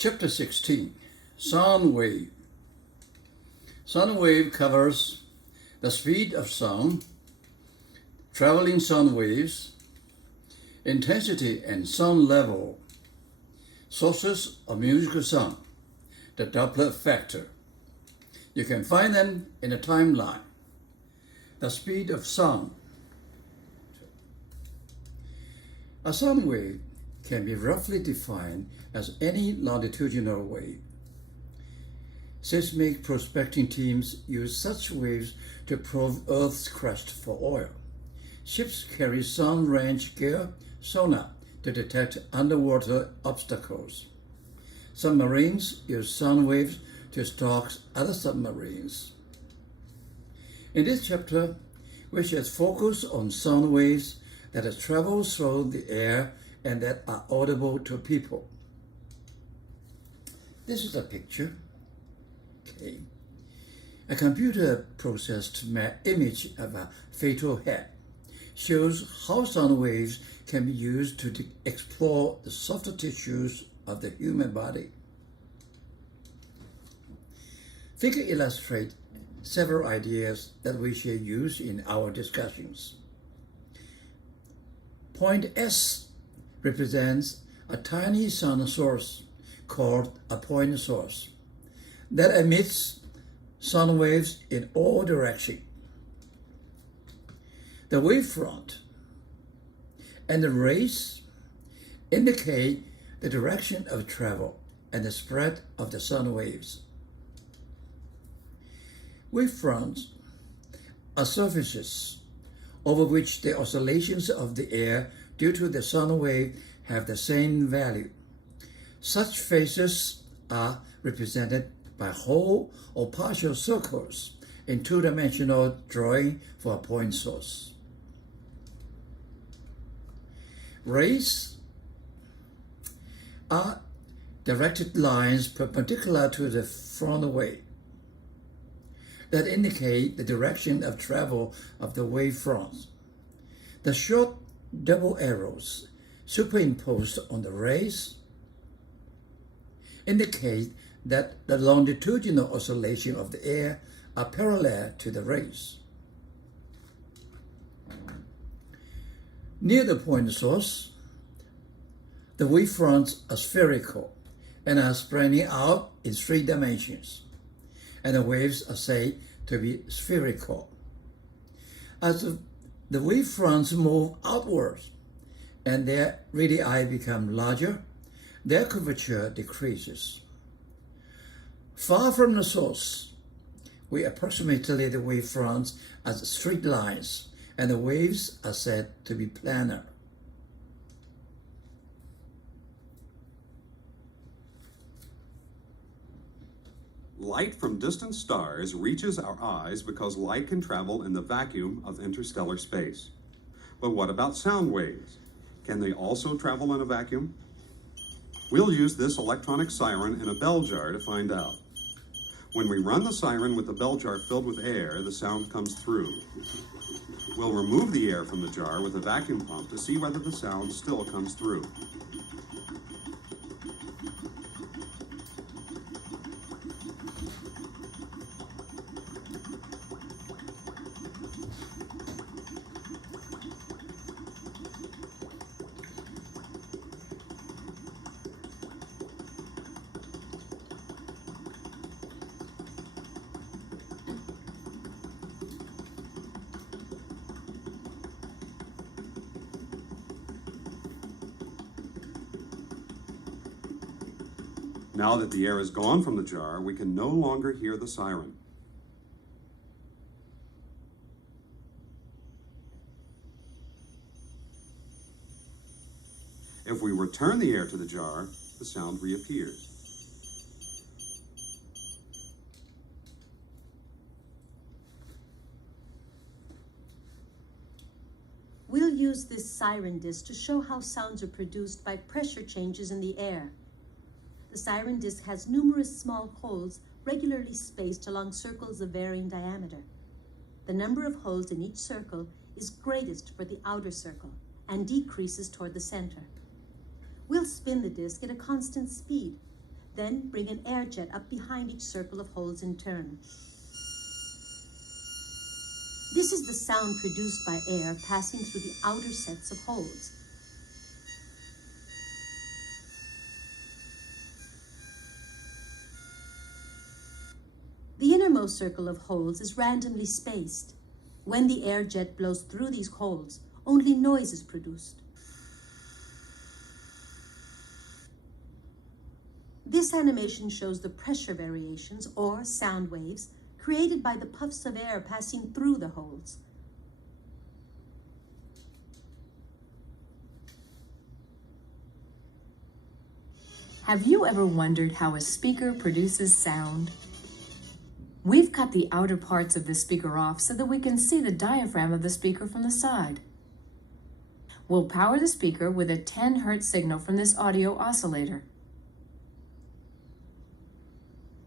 Chapter 16, Sound Wave. Sound wave covers the speed of sound, traveling sound waves, intensity and sound level, sources of musical sound, the Doppler factor. You can find them in a timeline. The speed of sound. A sound wave can be roughly defined as any longitudinal wave. Seismic prospecting teams use such waves to probe Earth's crust for oil. Ships carry sound range gear, sonar, to detect underwater obstacles. Submarines use sound waves to stalk other submarines. In this chapter, we shall focus on sound waves that travel through the air and that are audible to people. This is a picture. Okay. A computer-processed image of a fetal head shows how sound waves can be used to explore the softer tissues of the human body. Figure illustrate several ideas that we shall use in our discussions. Point S represents a tiny sound source called a point source that emits sound waves in all directions. The wavefront and the rays indicate the direction of travel and the spread of the sound waves. Wavefronts are surfaces over which the oscillations of the air due to the sound wave have the same value. Such faces are represented by whole or partial circles in two-dimensional drawing for a point source. Rays are directed lines perpendicular to the front wave that indicate the direction of travel of the wavefront. The short double arrows superimposed on the rays indicate that the longitudinal oscillation of the air are parallel to the rays. Near the point source, the wavefronts are spherical and are spreading out in 3 dimensions, and the waves are said to be spherical. As the wavefronts move outwards and their radii become larger, their curvature decreases. Far from the source, we approximate the wavefronts as straight lines, and the waves are said to be planar. Light from distant stars reaches our eyes because light can travel in the vacuum of interstellar space. But what about sound waves? Can they also travel in a vacuum? We'll use this electronic siren in a bell jar to find out. When we run the siren with the bell jar filled with air, the sound comes through. We'll remove the air from the jar with a vacuum pump to see whether the sound still comes through. Now that the air is gone from the jar, we can no longer hear the siren. If we return the air to the jar, the sound reappears. We'll use this siren disc to show how sounds are produced by pressure changes in the air. The siren disc has numerous small holes regularly spaced along circles of varying diameter. The number of holes in each circle is greatest for the outer circle and decreases toward the center. We'll spin the disc at a constant speed. Then bring an air jet up behind each circle of holes in turn. This is the sound produced by air passing through the outer sets of holes. The innermost circle of holes is randomly spaced. When the air jet blows through these holes, only noise is produced. This animation shows the pressure variations, or sound waves, created by the puffs of air passing through the holes. Have you ever wondered how a speaker produces sound? We've cut the outer parts of the speaker off so that we can see the diaphragm of the speaker from the side. We'll power the speaker with a 10 Hz signal from this audio oscillator.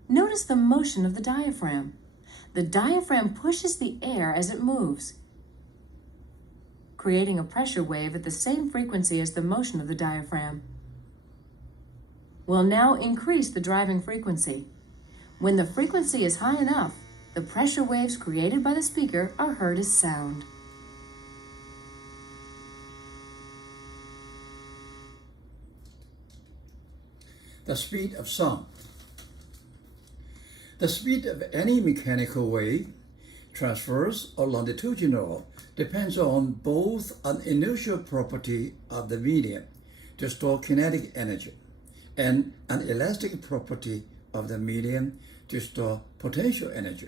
Notice the motion of the diaphragm. The diaphragm pushes the air as it moves, creating a pressure wave at the same frequency as the motion of the diaphragm. We'll now increase the driving frequency. When the frequency is high enough, the pressure waves created by the speaker are heard as sound. The speed of sound. The speed of any mechanical wave, transverse or longitudinal, depends on both an inertial property of the medium to store kinetic energy and an elastic property of the medium to store potential energy.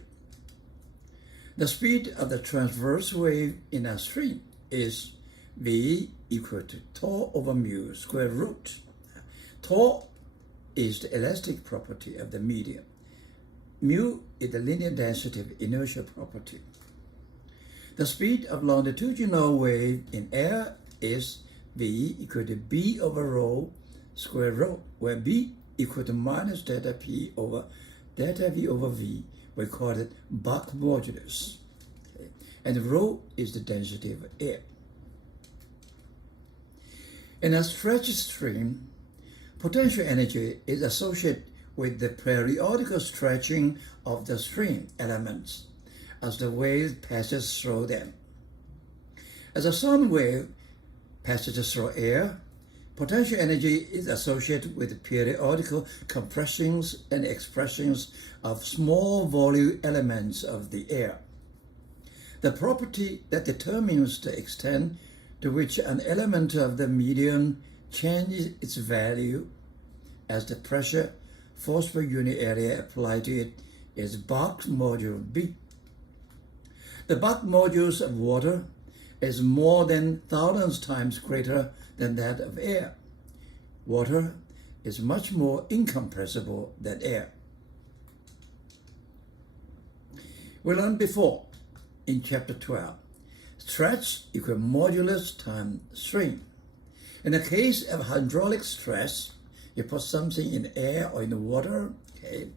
The speed of the transverse wave in a stream is V equal to tau over mu square root. Tau is the elastic property of the medium. Mu is the linear density of inertial property. The speed of longitudinal wave in air is V equal to B over rho square root, where B equal to minus delta P over delta V over V. We call it Bach modulus. Okay. And rho is the density of air. In a stretched stream, potential energy is associated with the periodical stretching of the stream elements as the wave passes through them. As a sound wave passes through air, potential energy is associated with periodical compressions and expressions of small volume elements of the air. The property that determines the extent to which an element of the medium changes its value as the pressure force per unit area applied to it is Bach modulus B. The Bach modulus of water is more than thousands times greater than that of air. Water is much more incompressible than air. We learned before in chapter 12, stress equals modulus times strain. In the case of hydraulic stress, you put something in air or in the water, okay?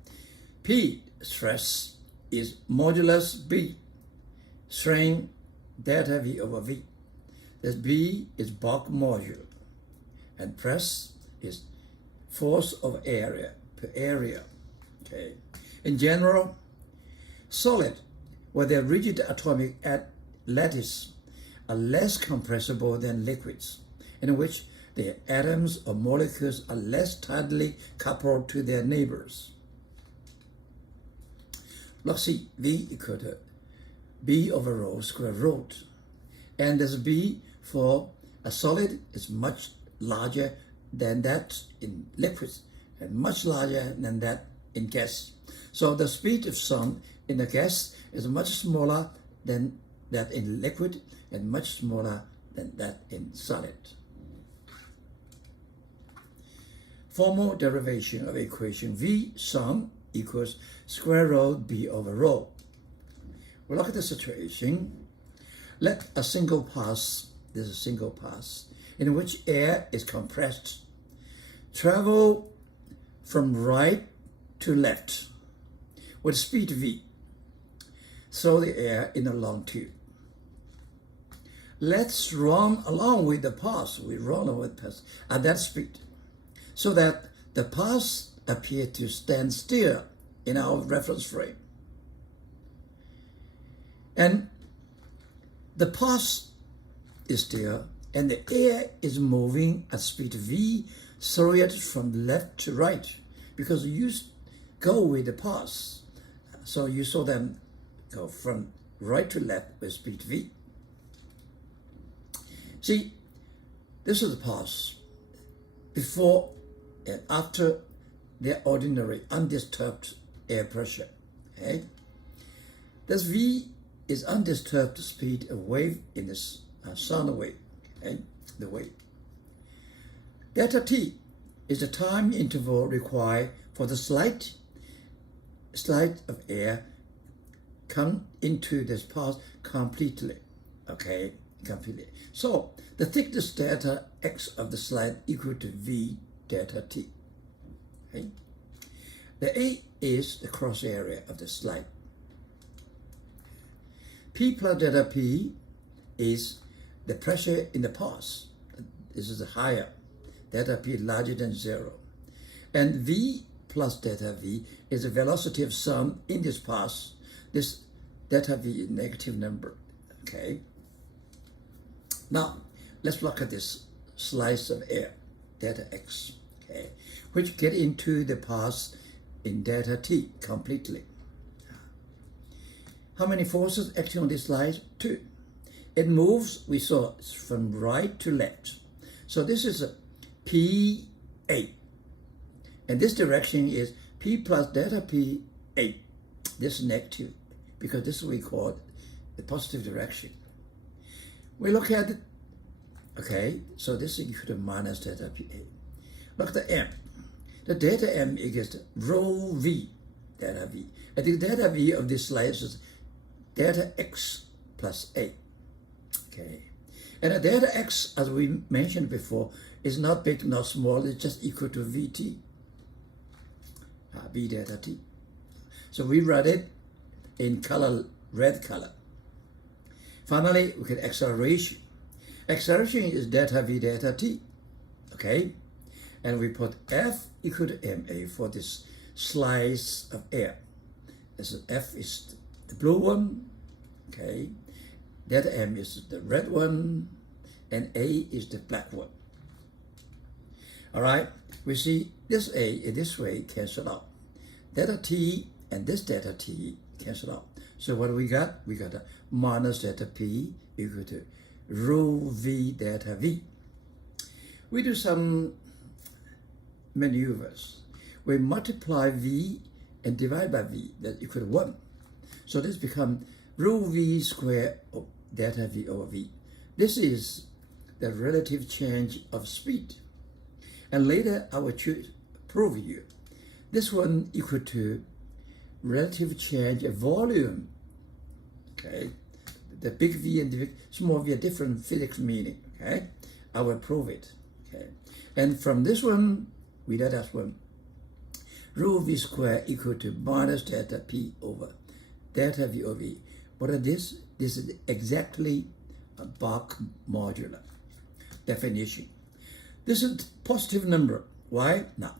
P, stress, is modulus B, strain delta V over V. This B is Bach modulus, and press is force of area per area, okay? In general, solid, with their rigid atomic lattice, are less compressible than liquids, in which the atoms or molecules are less tightly coupled to their neighbors. Let's see, V equal to B over rho square root. And this B for a solid is much larger than that in liquids and much larger than that in gas. So the speed of sound in the gas is much smaller than that in liquid and much smaller than that in solid. Formal derivation of equation V sound equals square root B over rho. We look at the situation. Let a single pass, this is a single pass, in which air is compressed, travel from right to left with speed V. Throw the air in a long tube. Let's run along with the pass. We run along with the pass at that speed, so that the pass appear to stand still in our reference frame. And the pulse is still, and the air is moving at speed v through it from left to right, because you go with the pulse. So you saw them go from right to left with speed v. See, this is the pulse before and after the ordinary undisturbed air pressure. Okay? This v is undisturbed speed of wave in this sound wave. Okay? The wave. Delta t is the time interval required for the slight of air come into this pulse completely. Okay, completely. So the thickness delta x of the slide equal to v delta t. Okay? The A is the cross area of the slide. P plus delta P is the pressure in the pulse. This is higher. Delta P larger than 0. And V plus delta V is the velocity of sound in this pulse. This delta V is negative number. Okay. Now, let's look at this slice of air, delta X, okay, which get into the pulse in delta T completely. How many forces acting on this slice? 2. It moves, we saw, from right to left. So this is a P8. And this direction is P plus delta P8. This is negative, because this is what we call the positive direction. We look at it, okay, so this is equal to minus delta P8. Look at the M. The delta M equals to rho V, delta V. And the delta V of this slice is delta X plus A. Okay. And the delta X, as we mentioned before, is not big, not small, it's just equal to VT. V delta T. So we write it in color, red color. Finally, we get acceleration. Acceleration is delta V delta T. Okay? And we put F equal to ma for this slice of air. This is F is the blue one. Okay? Delta M is the red one. And A is the black one. All right? We see this A in this way cancel out. Delta T and this delta T cancel out. So what do we got? We got a minus delta P equal to rho V delta V. We do some maneuvers. We multiply V and divide by V, that equal to 1. So this becomes rho V squared of delta V over V. This is the relative change of speed. And later I will prove you. This one equal to relative change of volume. Okay, the big V and the small v are different physics meaning. Okay, I will prove it. Okay, and from this one, we get that one. Rho V squared equal to minus delta P over delta V over V. What is this? This is exactly a Bach modular definition. This is a positive number. Why? Now,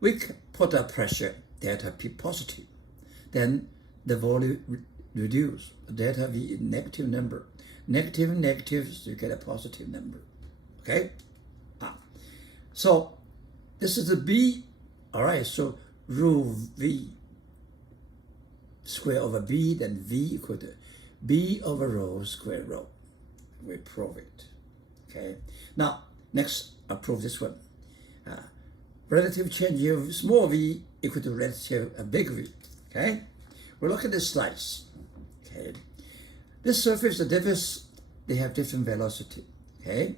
we put a pressure delta P positive. Then the volume reduce. Delta V is negative number. Negative, so you get a positive number. Okay? So this is a B. All right, so rho V square over B, then V equal to B over rho square rho. We prove it. Okay? Now, next, I'll prove this one. Relative change of small v equal to relative big V. Okay? We'll look at this slice. Okay? This surface, the difference, they have different velocity. Okay?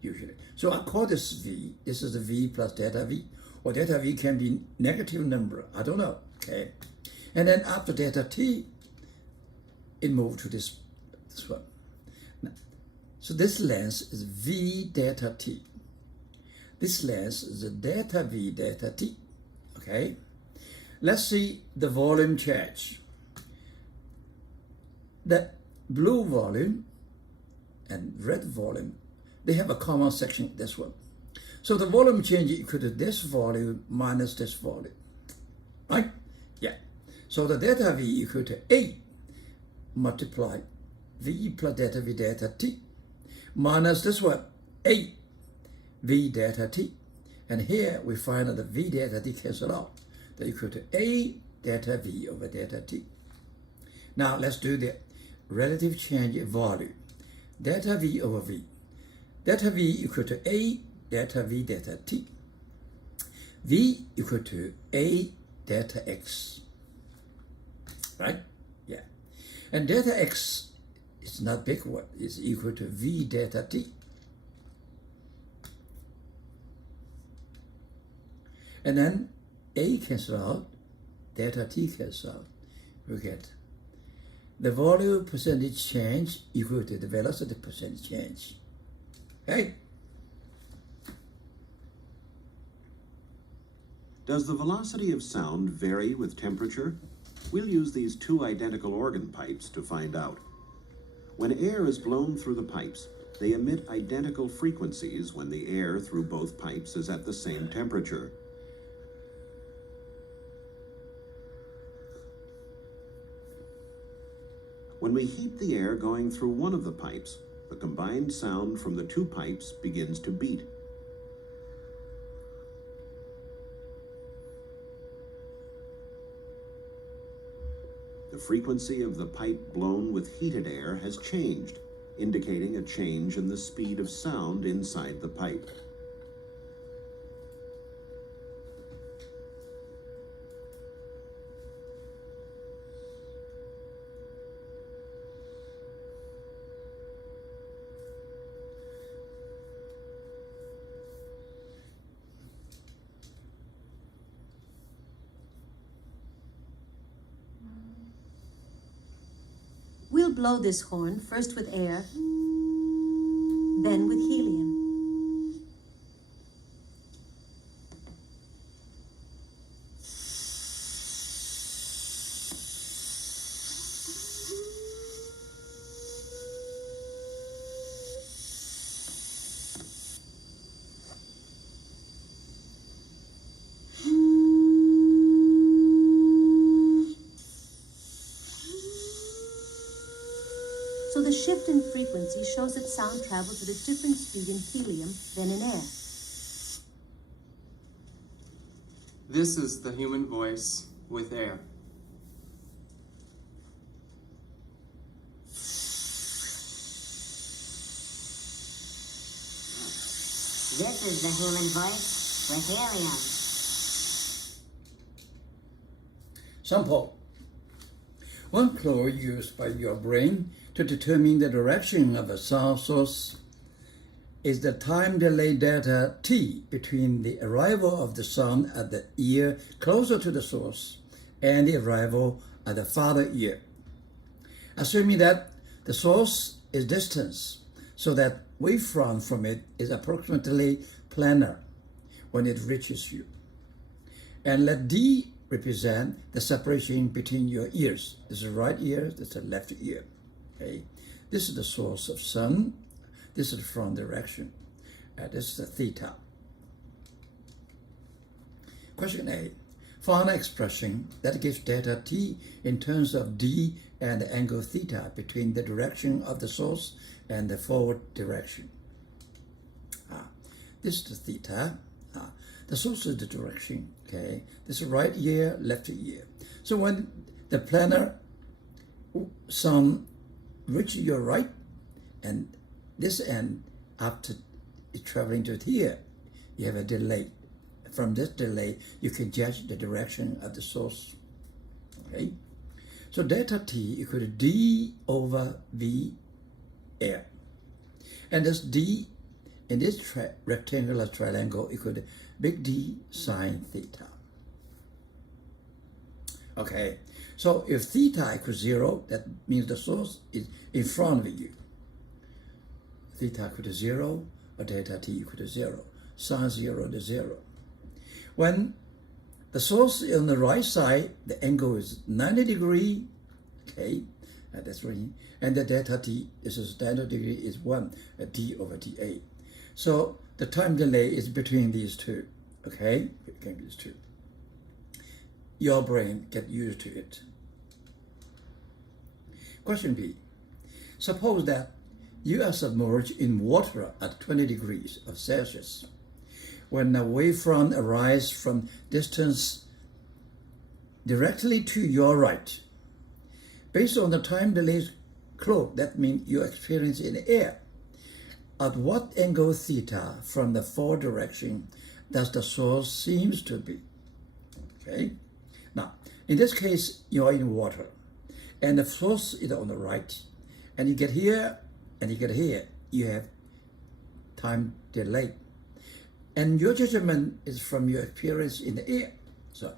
Usually. So I call this V. This is the V plus delta V. Or delta V can be negative number. I don't know. Okay? And then after delta T, it moved to this one. Now, so this length is V delta T. This length is the delta V delta T. Okay? Let's see the volume change. The blue volume and red volume, they have a common section, this one. So the volume change equal to this volume minus this volume, right? Yeah. So the delta V equal to A multiply V plus delta V delta T minus this one, A V delta T. And here we find that the V delta T cancel out. That equal to A delta V over delta T. Now let's do the relative change in volume. Delta V over V. Delta V equal to A delta V delta T. V equal to A delta X. Right? Yeah. And delta X is not big one. It's equal to V delta T. And then A cancel out, delta T cancel out. We get the volume percentage change equal to the velocity percentage change. Okay? Does the velocity of sound vary with temperature? We'll use these two identical organ pipes to find out. When air is blown through the pipes, they emit identical frequencies when the air through both pipes is at the same temperature. When we heat the air going through one of the pipes, the combined sound from the two pipes begins to beat. The frequency of the pipe blown with heated air has changed, indicating a change in the speed of sound inside the pipe. We'll blow this horn first with air, then with helium. So the shift in frequency shows that sound travels at a different speed in helium than in air. This is the human voice with air. This is the human voice with helium. Sample. One clue used by your brain to determine the direction of a sound source is the time delay delta T between the arrival of the sound at the ear closer to the source and the arrival at the farther ear. Assuming that the source is distance, so that wavefront from it is approximately planar when it reaches you. And let D represent the separation between your ears. This is the right ear, this is the left ear. Okay, this is the source of sound. This is the front direction. This is the theta. Question A. Find an expression that gives delta T in terms of D and the angle theta between the direction of the source and the forward direction. This is the theta. The source is the direction. Okay, this is right ear, left ear. So when the planar sound reach your right, and this end, after traveling to here, you have a delay. From this delay, you can judge the direction of the source. Okay, so delta T equal to D over V air, and this D in this rectangular triangle equal to big D sine theta. Okay, so if theta equals 0, that means the source is in front of you. Theta equal to 0 or delta T equal to 0. Sine 0 to 0. When the source is on the right side, the angle is 90 degrees. Okay, that's right. And the delta T, this is standard degree, is 1 D over dA. So the time delay is between these two, okay? Between these two. Your brain get used to it. Question B. Suppose that you are submerged in water at 20 degrees of Celsius. When a wavefront arises from distance directly to your right, based on the time delay clock, that means you experience in the air. At what angle theta from the forward direction does the source seems to be? Okay. Now, in this case, you are in water, and the source is on the right, and you get here, and you get here. You have time delay, and your judgment is from your experience in the air. So,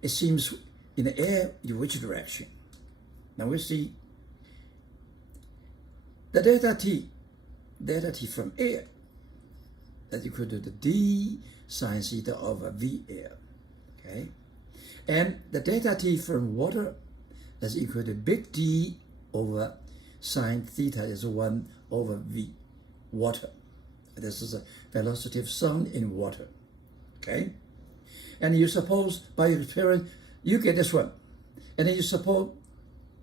it seems in the air, in which direction? Now we see the delta t from air, that's equal to the d sine theta over v air, okay? And the delta t from water is equal to big D over sine theta is 1 over v, water. This is the velocity of sound in water, okay? And you suppose by experience, you get this one. And then you suppose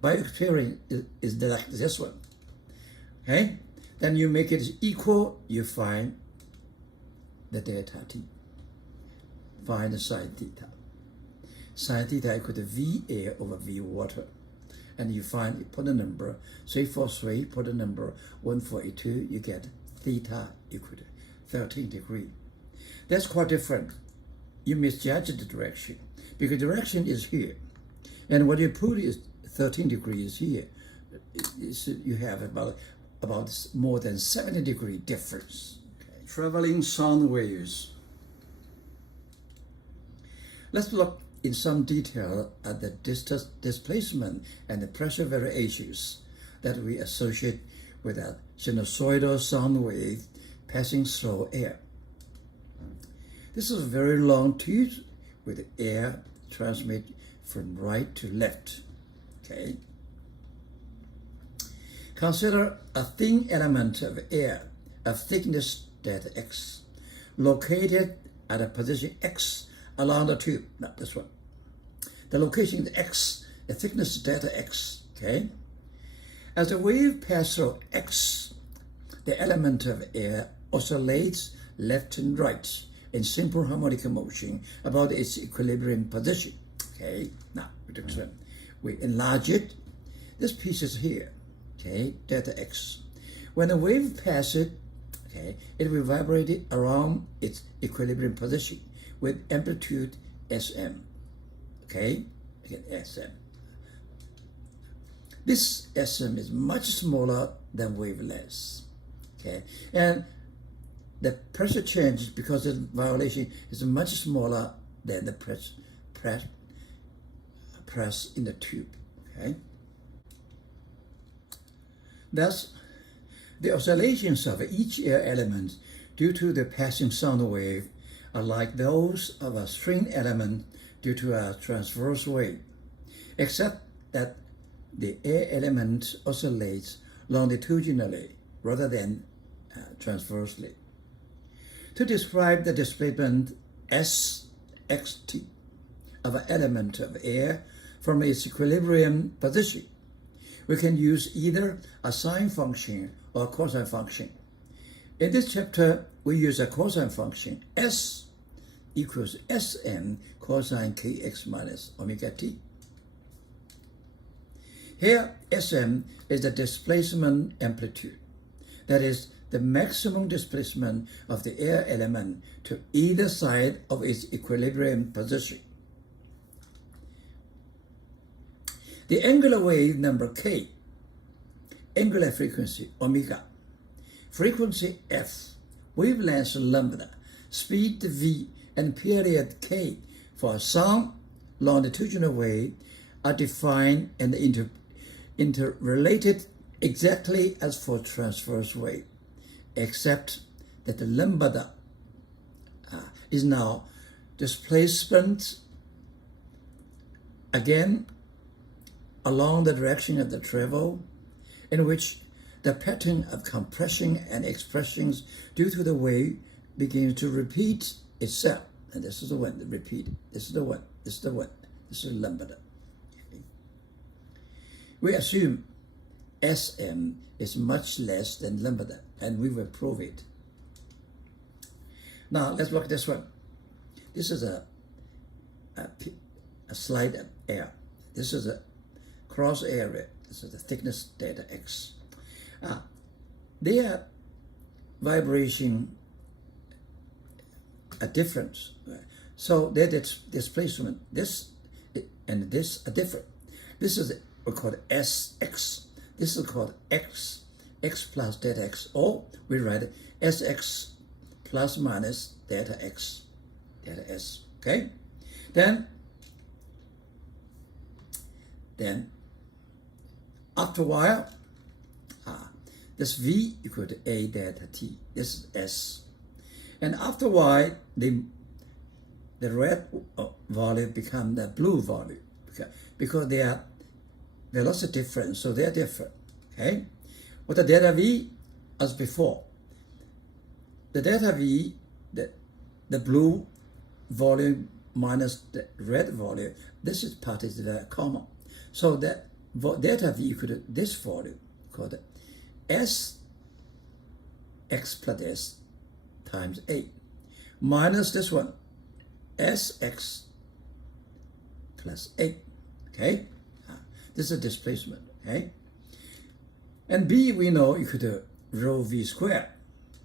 by experience is like this one, okay? Then you make it equal, you find the delta t. Find the sine theta. Sine theta equal to V air over V water. And you find, put the number 343, put the number 142, you get theta equal to 13 degrees. That's quite different. You misjudge the direction, because direction is here. And what you put is 13 degrees here. You have about more than 70 degree difference. Okay. Traveling sound waves. Let's look in some detail at the displacement and the pressure variations that we associate with a sinusoidal sound wave passing through air. This is a very long tube with air transmit from right to left. Okay. Consider a thin element of air of thickness delta x, located at a position x along the tube. Now this one. The location is x, the thickness delta x. Okay. As the wave passes through x, the element of air oscillates left and right in simple harmonic motion about its equilibrium position. Okay. Now we enlarge it. This piece is here. Okay, delta x. When the wave passes, okay, it will vibrate around its equilibrium position with amplitude Sm. Okay, again Sm. This Sm is much smaller than wavelength. Okay, and the pressure change because the violation is much smaller than the press in the tube. Okay. Thus, the oscillations of each air element due to the passing sound wave are like those of a string element due to a transverse wave, except that the air element oscillates longitudinally rather than transversely. To describe the displacement Sxt of an element of air from its equilibrium position, we can use either a sine function or a cosine function. In this chapter, we use a cosine function. S equals Sm cosine kx minus omega t. Here, Sm is the displacement amplitude. That is, the maximum displacement of the air element to either side of its equilibrium position. The angular wave number k, angular frequency omega, frequency f, wavelength lambda, speed v, and period k for a sound longitudinal wave are defined and interrelated exactly as for transverse wave, except that the lambda is now displacement again along the direction of the travel, in which the pattern of compression and expressions due to the wave begins to repeat itself. And this is the one that repeat. This is the one. This is the one. This is lambda. Okay. We assume Sm is much less than lambda, and we will prove it. Now let's look at this one. This is a slide of air. This is a cross area. This is the thickness delta x. Their vibration are different. So their displacement, this and this are different. This is we call it Sx. This is called x plus delta x. Or we write it Sx plus minus delta x, delta s. Okay? Then after a while, this v equal to a delta t. This is s. And after a while, the red volume become the blue volume because they are lots of difference, so they are different. Okay, what the delta v as before. The delta v, the blue volume minus the red volume. This is part is very common. So that delta v equal to this volume called s x plus s times a minus this one sx plus a. Okay, this is a displacement. Okay, and b we know equal to rho v squared.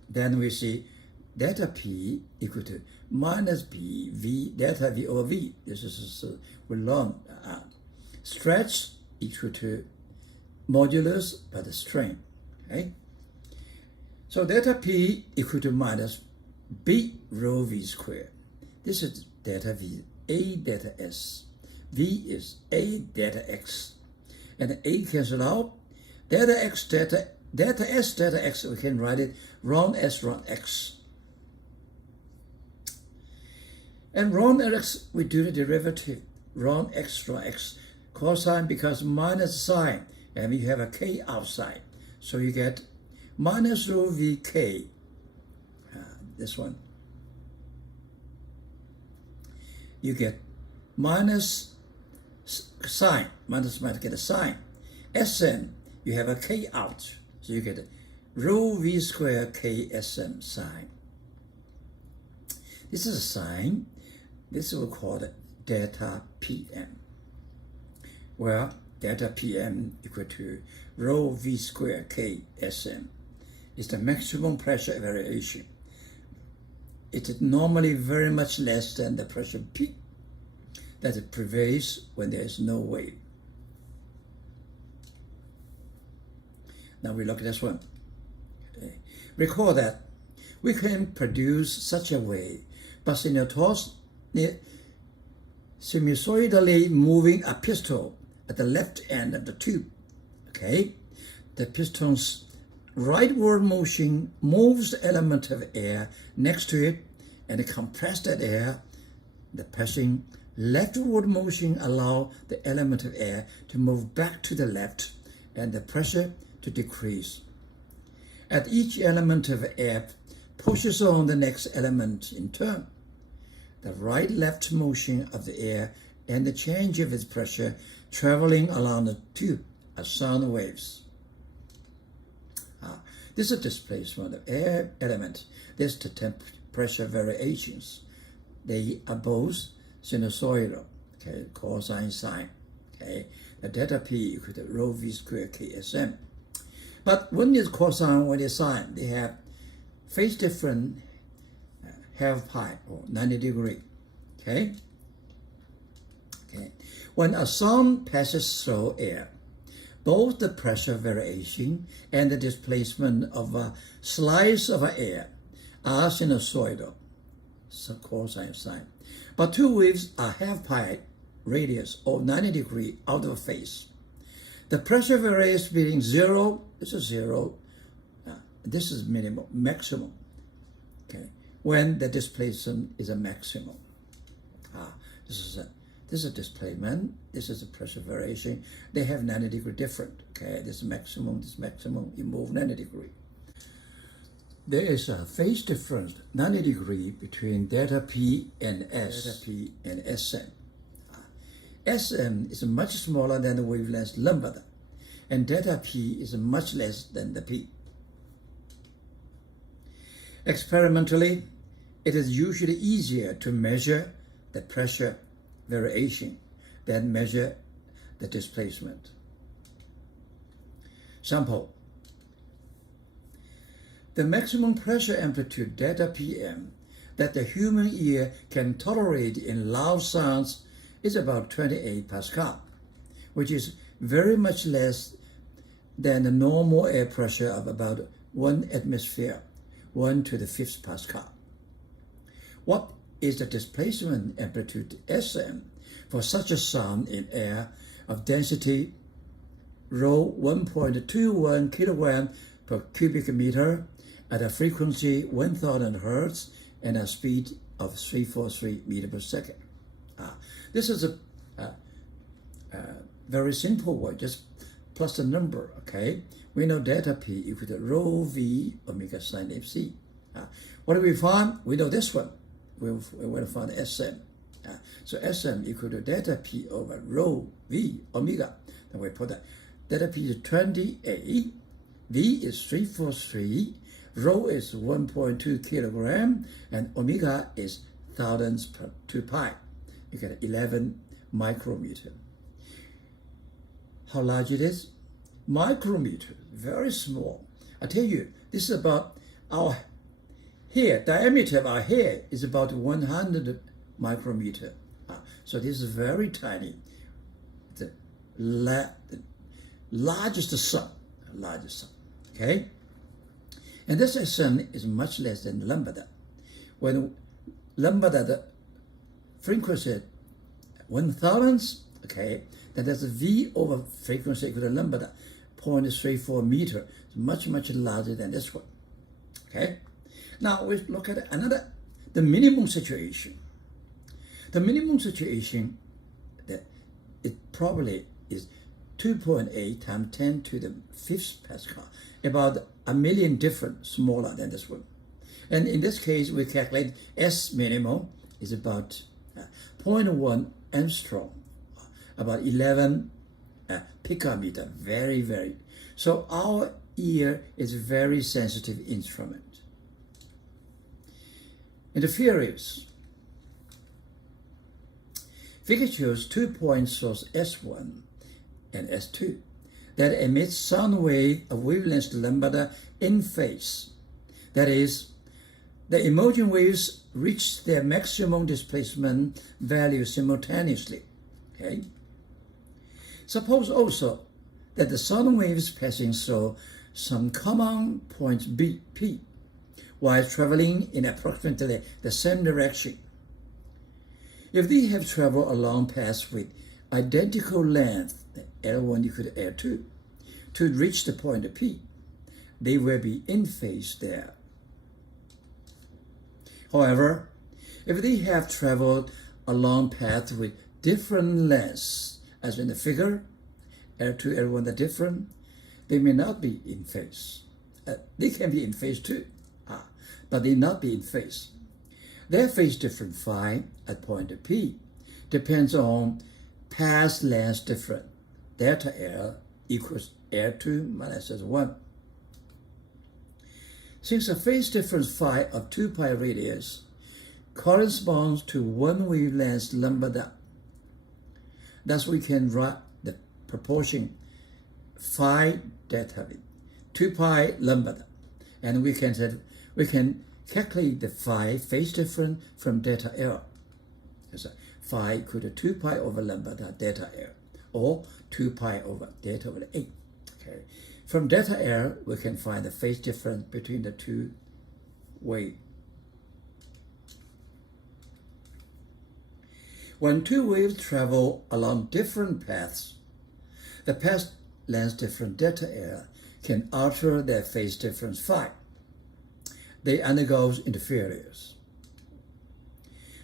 Then we see delta p equal to minus b v delta v over v. This is we learn stretch equal to modulus by the strain. Okay, so delta p equal to minus b rho v squared. This is delta v, a delta s. V is a delta x, and a cancel out. Delta x delta s delta x. We can write it round s round x. And round x we do the derivative round x round x. Cosine becomes minus sine, and we have a k outside, so you get minus rho v k. This one. You get minus sine, minus get a sine. Sm, you have a k out, so you get rho v squared k sm sine. This is a sine. This is called delta pm. Where delta pm equal to rho v squared k sm is the maximum pressure variation. It is normally very much less than the pressure P that it prevails when there is no wave. Now we look at this one. Okay. Recall that we can produce such a wave, but sinusoidally moving a piston at the left end of the tube. Okay, the piston's rightward motion moves the element of air next to it and compress that air. The passing leftward motion allows the element of air to move back to the left and the pressure to decrease. As each element of air pushes on the next element in turn, the right-left motion of the air and the change of its pressure traveling along the tube are sound waves. This is displacement of air element. This is the pressure variations. They are both sinusoidal, okay, cosine, sine, okay. The delta p equal to rho v squared ksm. But when it's cosine, when it's sine, they have phase different half pi or 90 degree, okay. Okay. When a sound passes through air, both the pressure variation and the displacement of a slice of air are sinusoidal, so cosine, sine. But two waves are half pi radius or 90 degree out of phase. The pressure varies between 0, this is 0, this is minimum, maximum, okay, when the displacement is a maximum. This is a displacement, this is a pressure variation. They have 90 degree different, okay, this maximum, you move 90 degree. there is a phase difference 90 degrees between delta P and S. Delta P and Sm. Sm is much smaller than the wavelength lambda, and delta P is much less than the P. Experimentally, it is usually easier to measure the pressure variation than measure the displacement. Sample. The maximum pressure amplitude delta Pm that the human ear can tolerate in loud sounds is about 28 Pascal, which is very much less than the normal air pressure of about 1 atmosphere, 1 to the 5th Pascal. What is the displacement amplitude Sm for such a sound in air of density rho 1.21 kilogram per cubic meter at a frequency 1000 Hertz and a speed of 343 meters per second? This is a very simple one, just plus the number, okay? We know delta P equal to rho V omega sine FC. What do we find? We know this one. We will find Sm. So Sm equal to delta P over rho V omega. Then we put that. Delta P is 28, V is 343, rho is 1.2 kilogram, and omega is thousandths per 2 pi. You get 11 micrometer. How large it is? Micrometer, very small. I tell you, this is about our hair. Diameter of our hair is about 100 micrometer. So this is very tiny. The largest sun, okay? And this Sm is much less than lambda. When lambda, the frequency 1000, okay, then there's a V over frequency equal to lambda, 0.34 meter. It's much, much larger than this one, okay? Now we look at another, the minimum situation. The minimum situation, that it probably is 2.8 times 10 to the 5th Pascal, about a million different, smaller than this one. And in this case, we calculate S minimum is about 0.1 angstrom, about 11 picometer, very, very. So our ear is a very sensitive instrument. Interference. Figure shows 2-point source S1 and S2 that emits sound wave of wavelength lambda in phase. That is, the emerging waves reach their maximum displacement value simultaneously. Okay? Suppose also that the sound waves passing through some common point P while traveling in approximately the same direction. If they have traveled along paths with identical length, L1 equal to L2, to reach the point P, they will be in phase there. However, if they have traveled along paths with different lengths, as in the figure, L2, L1 are different, they may not be in phase. They can be in phase too, but they not be in phase. Their phase difference phi at point P depends on path length difference. Delta L equals L2 minus S1. Since the phase difference phi of 2 pi radius corresponds to 1 wavelength lambda, thus we can write the proportion phi delta V, 2 pi lambda, and we can calculate the phi phase difference from delta L. So phi equal to 2 pi over lambda delta L, or 2 pi over delta over 8. Okay. From delta L, we can find the phase difference between the two waves. When two waves travel along different paths, the path length difference delta L can alter their phase difference phi. They undergo interference.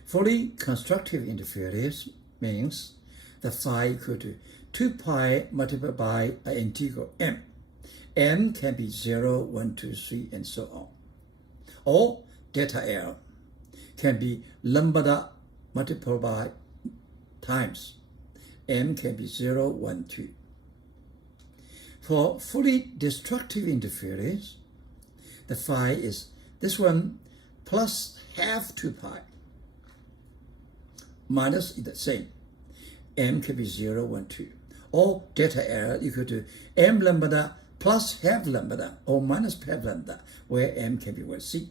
Fully constructive interference means the phi equal to 2 pi multiplied by an integral m. M can be 0, 1, 2, 3, and so on. or delta L can be lambda multiplied by times. M can be 0, 1, 2. For fully destructive interference, the phi is this one plus half 2 pi minus the same. M can be 0, 1, 2. Or delta L equal to M lambda plus half lambda or minus half lambda, where M can be 1c.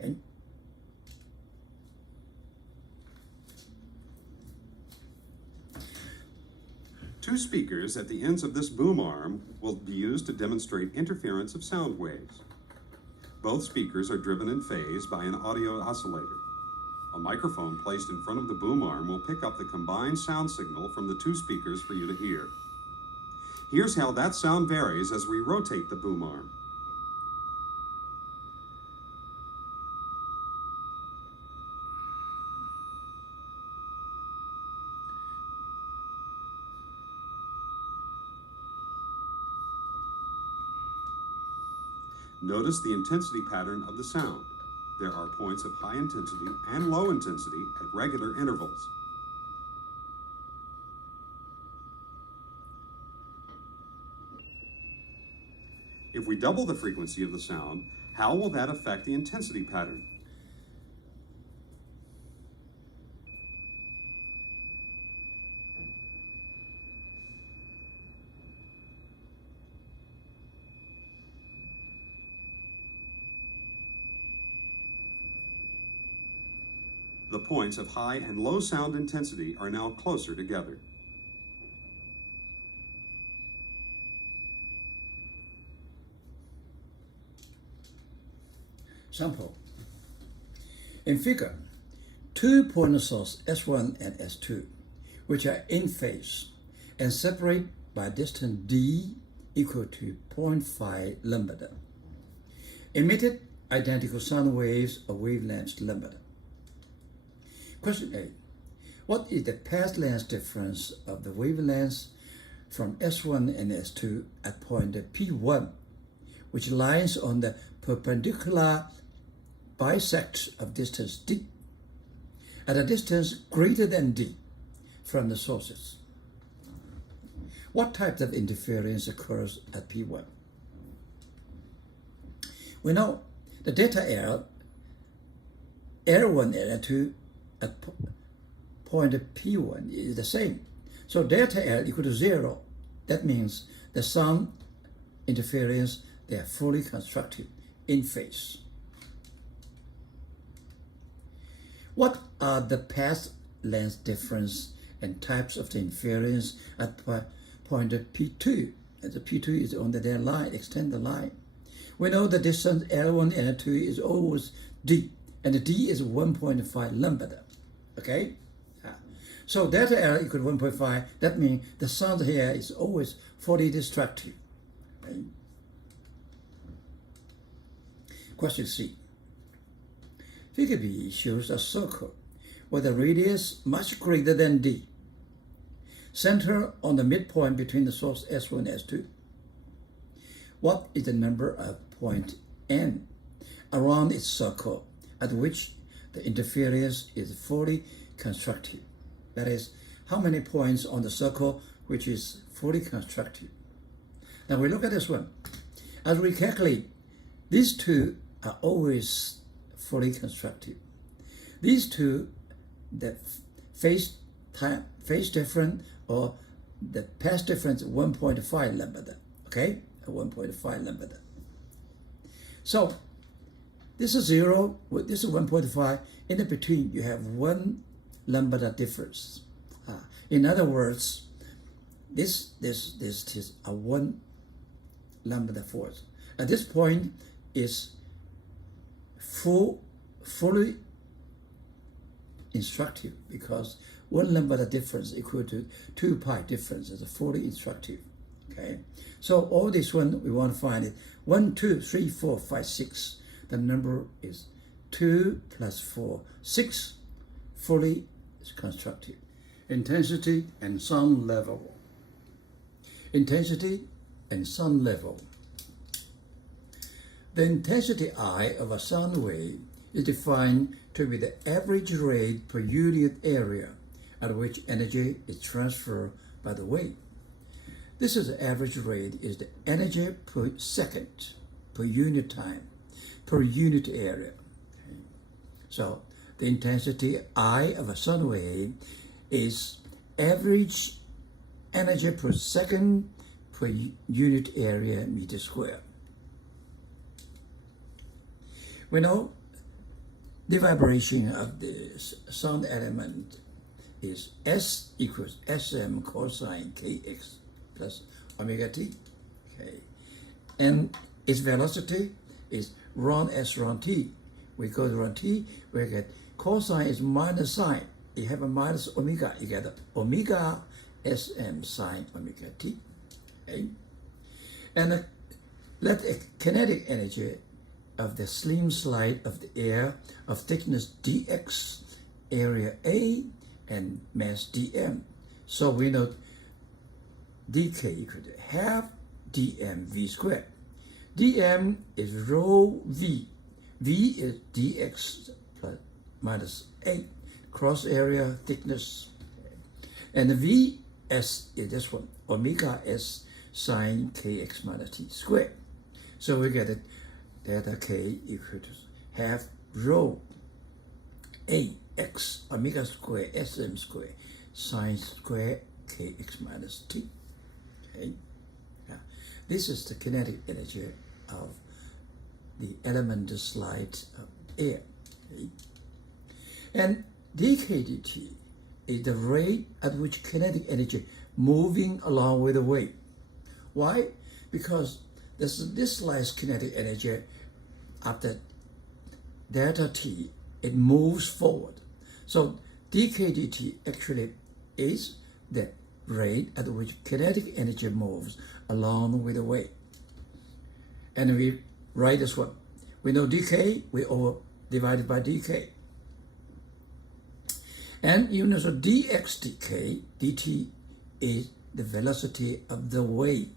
Okay? Two speakers at the ends of this boom arm will be used to demonstrate interference of sound waves. Both speakers are driven in phase by an audio oscillator. A microphone placed in front of the boom arm will pick up the combined sound signal from the two speakers for you to hear. Here's how that sound varies as we rotate the boom arm. Notice the intensity pattern of the sound. There are points of high intensity and low intensity at regular intervals. If we double the frequency of the sound, how will that affect the intensity pattern? The points of high and low sound intensity are now closer together. Sample. In figure, 2 point source S1 and S2, which are in phase and separate by distance d equal to 0.5 lambda, emitted identical sound waves of wavelength lambda. Question A. What is the path length difference of the wavelengths from S1 and S2 at point P1, which lies on the perpendicular bisect of distance d, at a distance greater than d from the sources? What type of interference occurs at P1? We know the delta L, L1 and L2 at point P1 is the same. So delta L equal to 0. That means the sound interference, they are fully constructed in phase. What are the path length difference and types of the interference at point P2? And the P2 is on the line, extend the line. We know the distance L1 and L2 is always d, and the d is 1.5 lambda. Okay? So delta L equal to 1.5, that means the sound here is always fully destructive. Right? Question C. Figure B shows a circle with a radius much greater than d, center on the midpoint between the source S1 and S2. What is the number of point N around its circle at which the interference is fully constructive? That is, how many points on the circle which is fully constructive? Now we look at this one. As we calculate, these two are always fully constructive. These two, the phase difference or the path difference 1.5 lambda, okay? 1.5 lambda. So this is 0, this is 1.5. In the between, you have 1 lambda difference. In other words, this is a 1 lambda force. At this point, is fully instructive because 1 lambda difference equal to 2 pi difference is fully instructive. Okay, so all this one we want to find it 1, 2, 3, 4, 5, 6. The number is 2 plus 4, 6, fully constructive. Intensity and sound level. Intensity and sound level. The intensity I of a sound wave is defined to be the average rate per unit area at which energy is transferred by the wave. This is the average rate is the energy per second, per unit time, per unit area. Okay. So the intensity I of a sound wave is average energy per second per unit area meter square. We know the vibration of the sound element is S equals Sm cosine Kx plus omega t. Okay. And its velocity is rho S rho t. We go to rho t, we get cosine is minus sine. You have a minus omega, you get omega Sm sine omega t. Okay. And let a kinetic energy of the slim slide of the air of thickness dx, area A, and mass dm. So we know dk equal to half dm v squared. dm is rho v. V is dx plus minus A, cross area thickness. And the vs is this one, omega s sine kx minus t squared. So we get it delta k equal to half rho A x omega square sm square sine square kx minus t. Okay, yeah. This is the kinetic energy of the element slide of air. Okay? And dk dt is the rate at which kinetic energy moving along with the wave. Why? Because this slide's kinetic energy after delta t, it moves forward. So dk dt actually is the rate at which kinetic energy moves along with the wave. And we write this one. We know dk, we over divided by dk. And you know, so dx dk, dt is the velocity of the wave.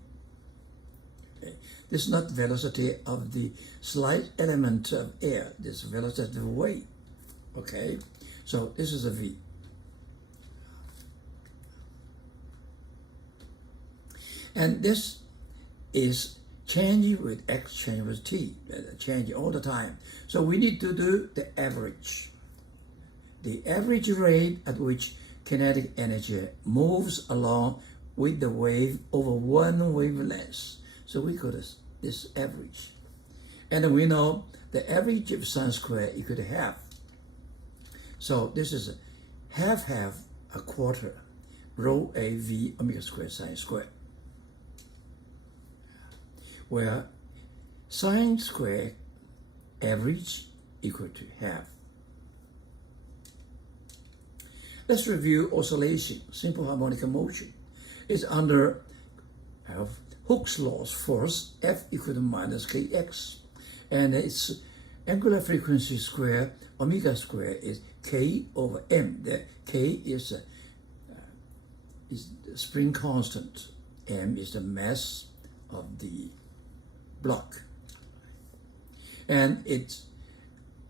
Okay. This is not velocity of the slight element of air. This is velocity of the wave. Okay, so this is a v. And this is changing with x, changing with t, changing all the time. So we need to do the average. The average rate at which kinetic energy moves along with the wave over one wavelength. So we call this average. And we know the average of sine square equal to half. So this is half, a quarter, rho a v omega square sine square. Where sine square average equal to half. Let's review oscillation, simple harmonic motion. It's under Hooke's law's force, F equal to minus kx. And its angular frequency square, omega square, is k over m. The k is the spring constant. M is the mass of the block. And its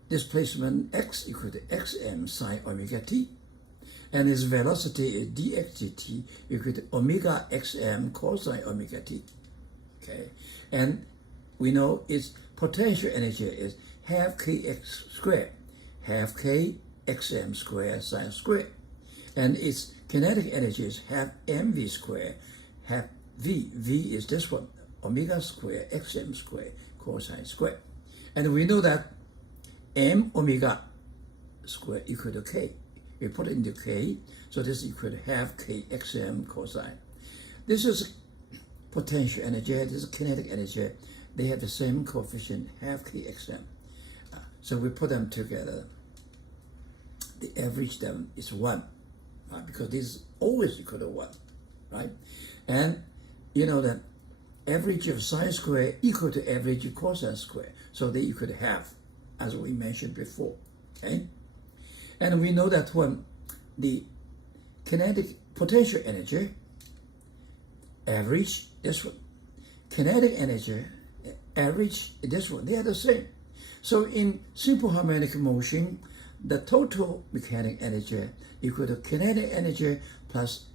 displacement x equal to xm sine omega t. And its velocity is dx dt equal to omega xm cosine omega t. Okay, and we know its potential energy is half kx squared, half k xm squared sine squared, and its kinetic energy is half mv squared, half v. V is this one, omega squared xm squared cosine squared, and we know that m omega squared equal to k. We put it into k, so this is equal to half k xm cosine. This is potential energy, this is kinetic energy. They have the same coefficient, half k xm. So we put them together. The average them is 1, because this is always equal to 1, right? And you know that average of sine square equal to average of cosine square. So they equal to half, as we mentioned before, okay? And we know that when the kinetic potential energy average, this one, kinetic energy average is this one. They are the same. So in simple harmonic motion, the total mechanical energy equal to kinetic energy plus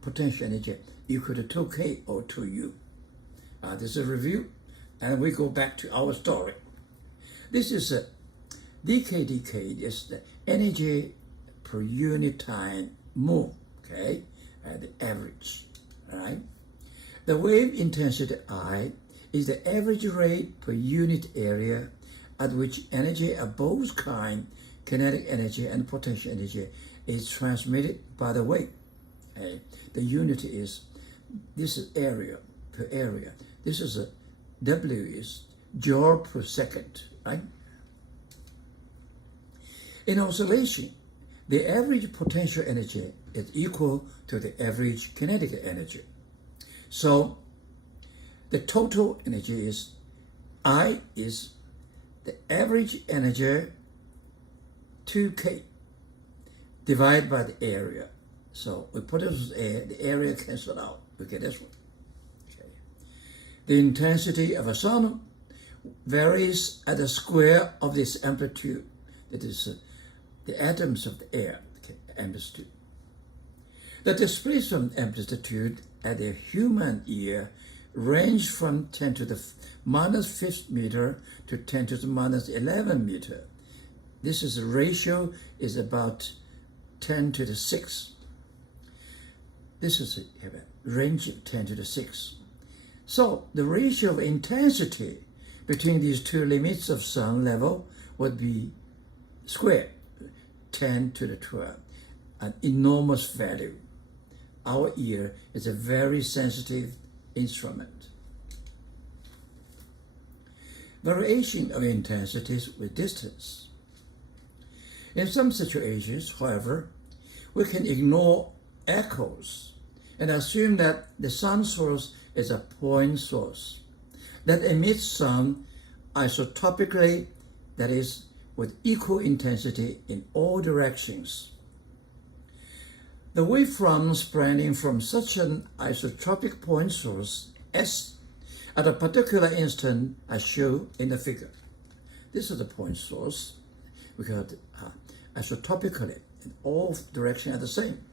potential energy equal to 2K or 2U. This is a review, and we go back to our story. This is a dk is the energy per unit time move, okay, at the average, right? The wave intensity I is the average rate per unit area at which energy of both kind, kinetic energy and potential energy, is transmitted by the wave. Okay? The unit is, this is area per area. This is a W is joule per second, right? In oscillation, the average potential energy is equal to the average kinetic energy. So the total energy is I is the average energy 2K divided by the area. So we put it as the area cancelled out. We get this one. Okay. The intensity of a sound varies at the square of this amplitude. That is the atoms of the air, okay, amplitude. The displacement amplitude at the human ear range from 10 to the minus 5th meter to 10 to the minus 11 meter. This is a ratio is about 10 to the 6. This is a range of 10 to the 6. So the ratio of intensity between these two limits of sound level would be squared, 10 to the 12, an enormous value. Our ear is a very sensitive instrument. Variation of intensities with distance. In some situations, however, we can ignore echoes and assume that the sound source is a point source that emits sound isotopically, that is, with equal intensity in all directions. The wavefront spreading from such an isotropic point source S at a particular instant as shown in the figure. This is the point source. We got isotopically in all directions are the same.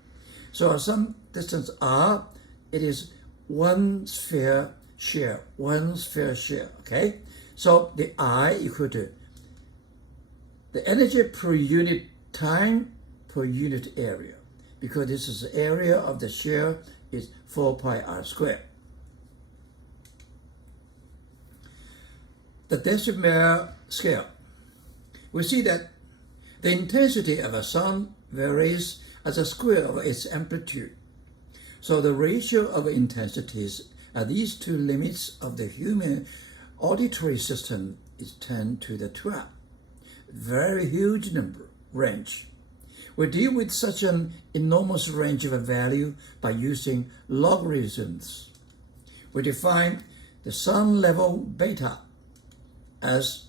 So at some distance R, it is one sphere share, okay? So the I equal to the energy per unit time per unit area, because this is the area of the share is 4 pi r squared. The decibel scale. We see that the intensity of a sound varies as a square of its amplitude. So the ratio of intensities at these two limits of the human auditory system is 10 to the 12. Very huge number, range. We deal with such an enormous range of a value by using logarithms. We define the sound level beta as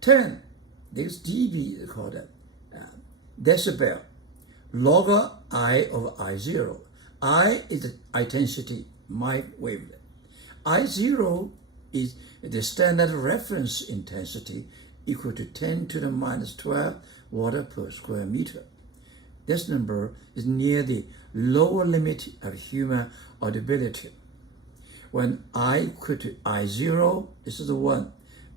10, this dB is called decibel, log I over I0. I is the intensity, my wavelength. I0 is the standard reference intensity equal to 10 to the minus 12 watt per square meter. This number is near the lower limit of human audibility. When I equal to I0, this is the 1,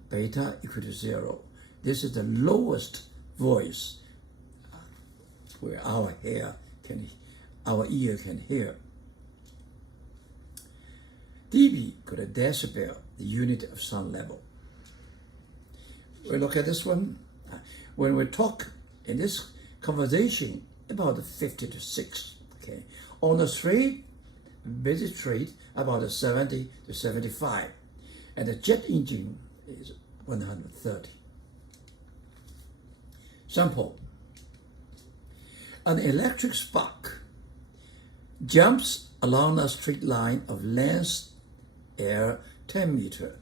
beta equal to 0. This is the lowest voice where our ear can hear. dB equal to decibel, the unit of sound level. We look at this one. When we talk in this conversation about 50 to 6, okay. On the street, busy street, about 70 to 75. And the jet engine is 130. Sample. An electric spark jumps along a straight line of length air 10 meters,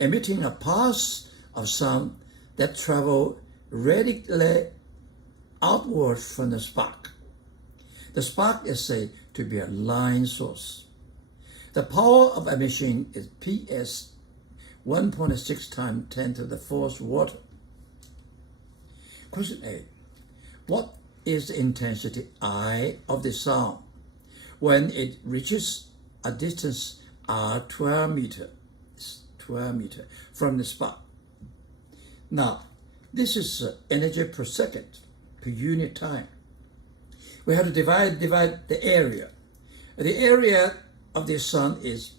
emitting a pulse of sound that travels radically outward from the spark. The spark is said to be a line source. The power of emission is PS, 1.6 times 10 to the fourth water. Question A. What is the intensity I of the sound when it reaches a distance r 12 meter from the spot? Now, this is energy per second per unit time. We have to divide the area. The area of the sun is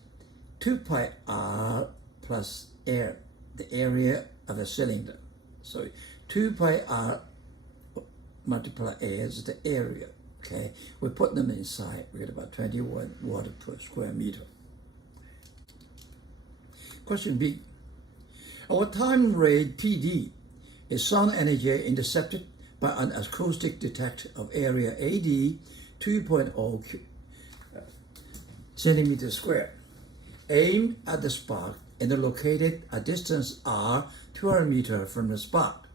2 pi r plus air, the area of a cylinder. So 2 pi r multiply air is the area. Okay, we put them inside. We get about 21 watt per square meter. Question B. Our time rate PD is sound energy intercepted by an acoustic detector of area AD 2.0 centimeter square. Aim at the spark and located a distance r 12 meter from the spot.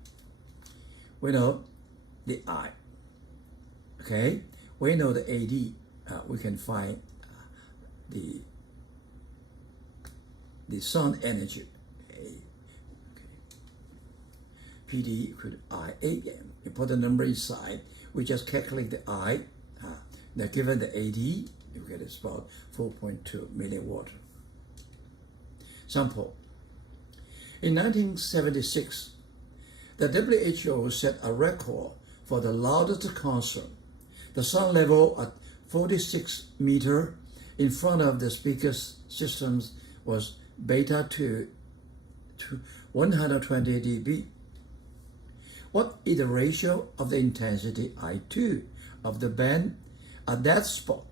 We know the I. Okay, we know the AD. We can find the sound energy. Okay. PD equal to IAM. You put the number inside. We just calculate the I. Now given the AD, you get it's about 4.2 milliwatt. Sample. In 1976, the WHO set a record for the loudest concert. The sound level at 46 meter in front of the speaker systems was beta 2 to 120 dB. What is the ratio of the intensity I2 of the band at that spot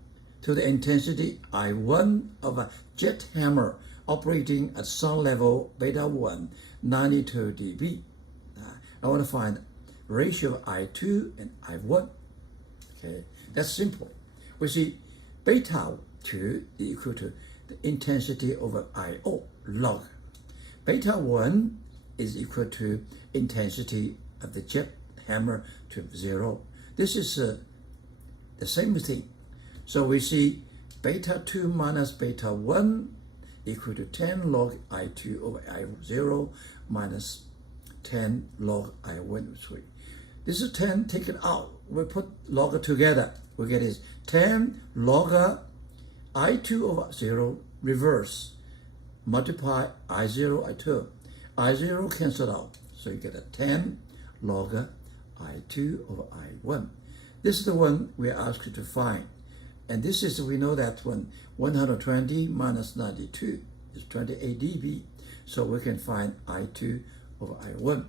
to the intensity I1 of a jet hammer operating at sound level beta 1, 92 dB? I want to find ratio of I2 and I1. Okay, that's simple. We see beta 2 is equal to the intensity over I0 log. Beta 1 is equal to intensity of the jet hammer to 0. This is the same thing. So we see beta 2 minus beta 1 equal to 10 log I2 over I0 minus 10 log I1. This is 10 taken out. We put log together. We get is 10 log I2 over 0 reverse. Multiply I0, I2. I0 cancel out. So you get a 10 log I2 over I1. This is the one we are asked to find. And this is, we know that when 120 minus 92 is 28 dB. So we can find I2 over I1.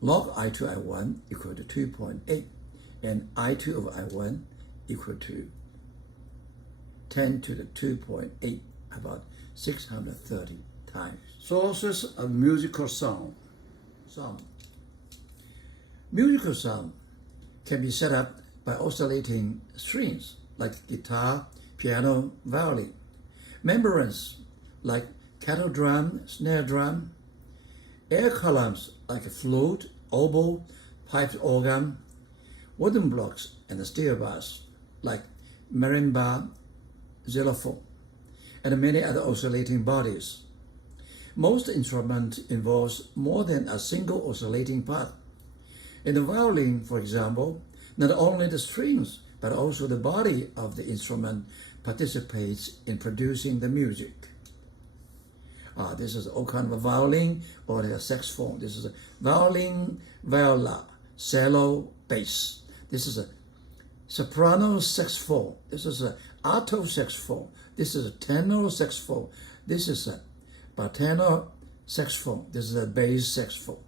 Log I2 I1 equal to 2.8 and I2 over I1 equal to 10 to the 2.8, about 630 times. Sources of musical sound. Musical sound can be set up by oscillating strings like guitar, piano, violin. Membranes like kettle drum, snare drum. Air columns like a flute, oboe, piped organ. Wooden blocks and steel bars like marimba, xylophone, and many other oscillating bodies. Most instruments involves more than a single oscillating part. In the violin, for example, not only the strings, but also the body of the instrument participates in producing the music. This is all kind of a violin or a saxophone. This is a violin, viola, cello, bass. This is a soprano saxophone. This is a alto saxophone. This is a tenor saxophone. This is a baritone saxophone. This is a bass saxophone.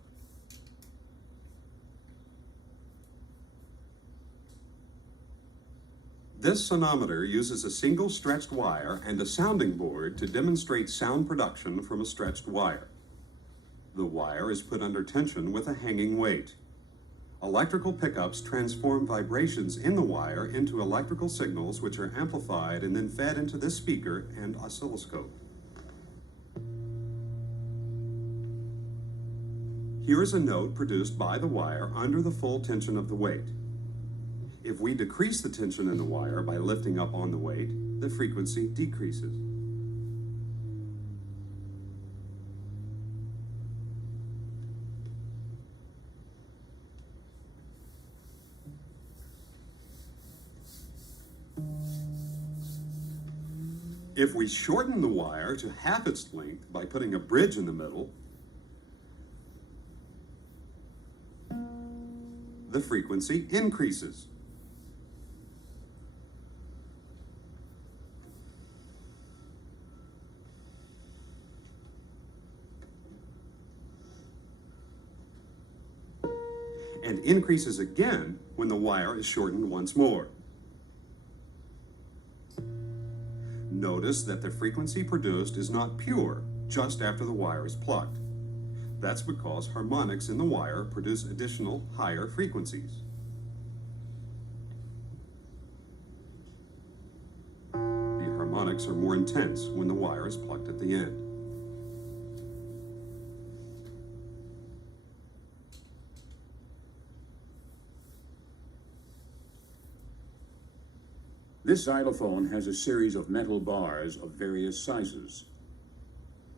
This sonometer uses a single stretched wire and a sounding board to demonstrate sound production from a stretched wire. The wire is put under tension with a hanging weight. Electrical pickups transform vibrations in the wire into electrical signals which are amplified and then fed into this speaker and oscilloscope. Here is a note produced by the wire under the full tension of the weight. If we decrease the tension in the wire by lifting up on the weight, the frequency decreases. If we shorten the wire to half its length by putting a bridge in the middle, the frequency increases. And increases again when the wire is shortened once more. Notice that the frequency produced is not pure just after the wire is plucked. That's because harmonics in the wire produce additional higher frequencies. The harmonics are more intense when the wire is plucked at the end. This xylophone has a series of metal bars of various sizes.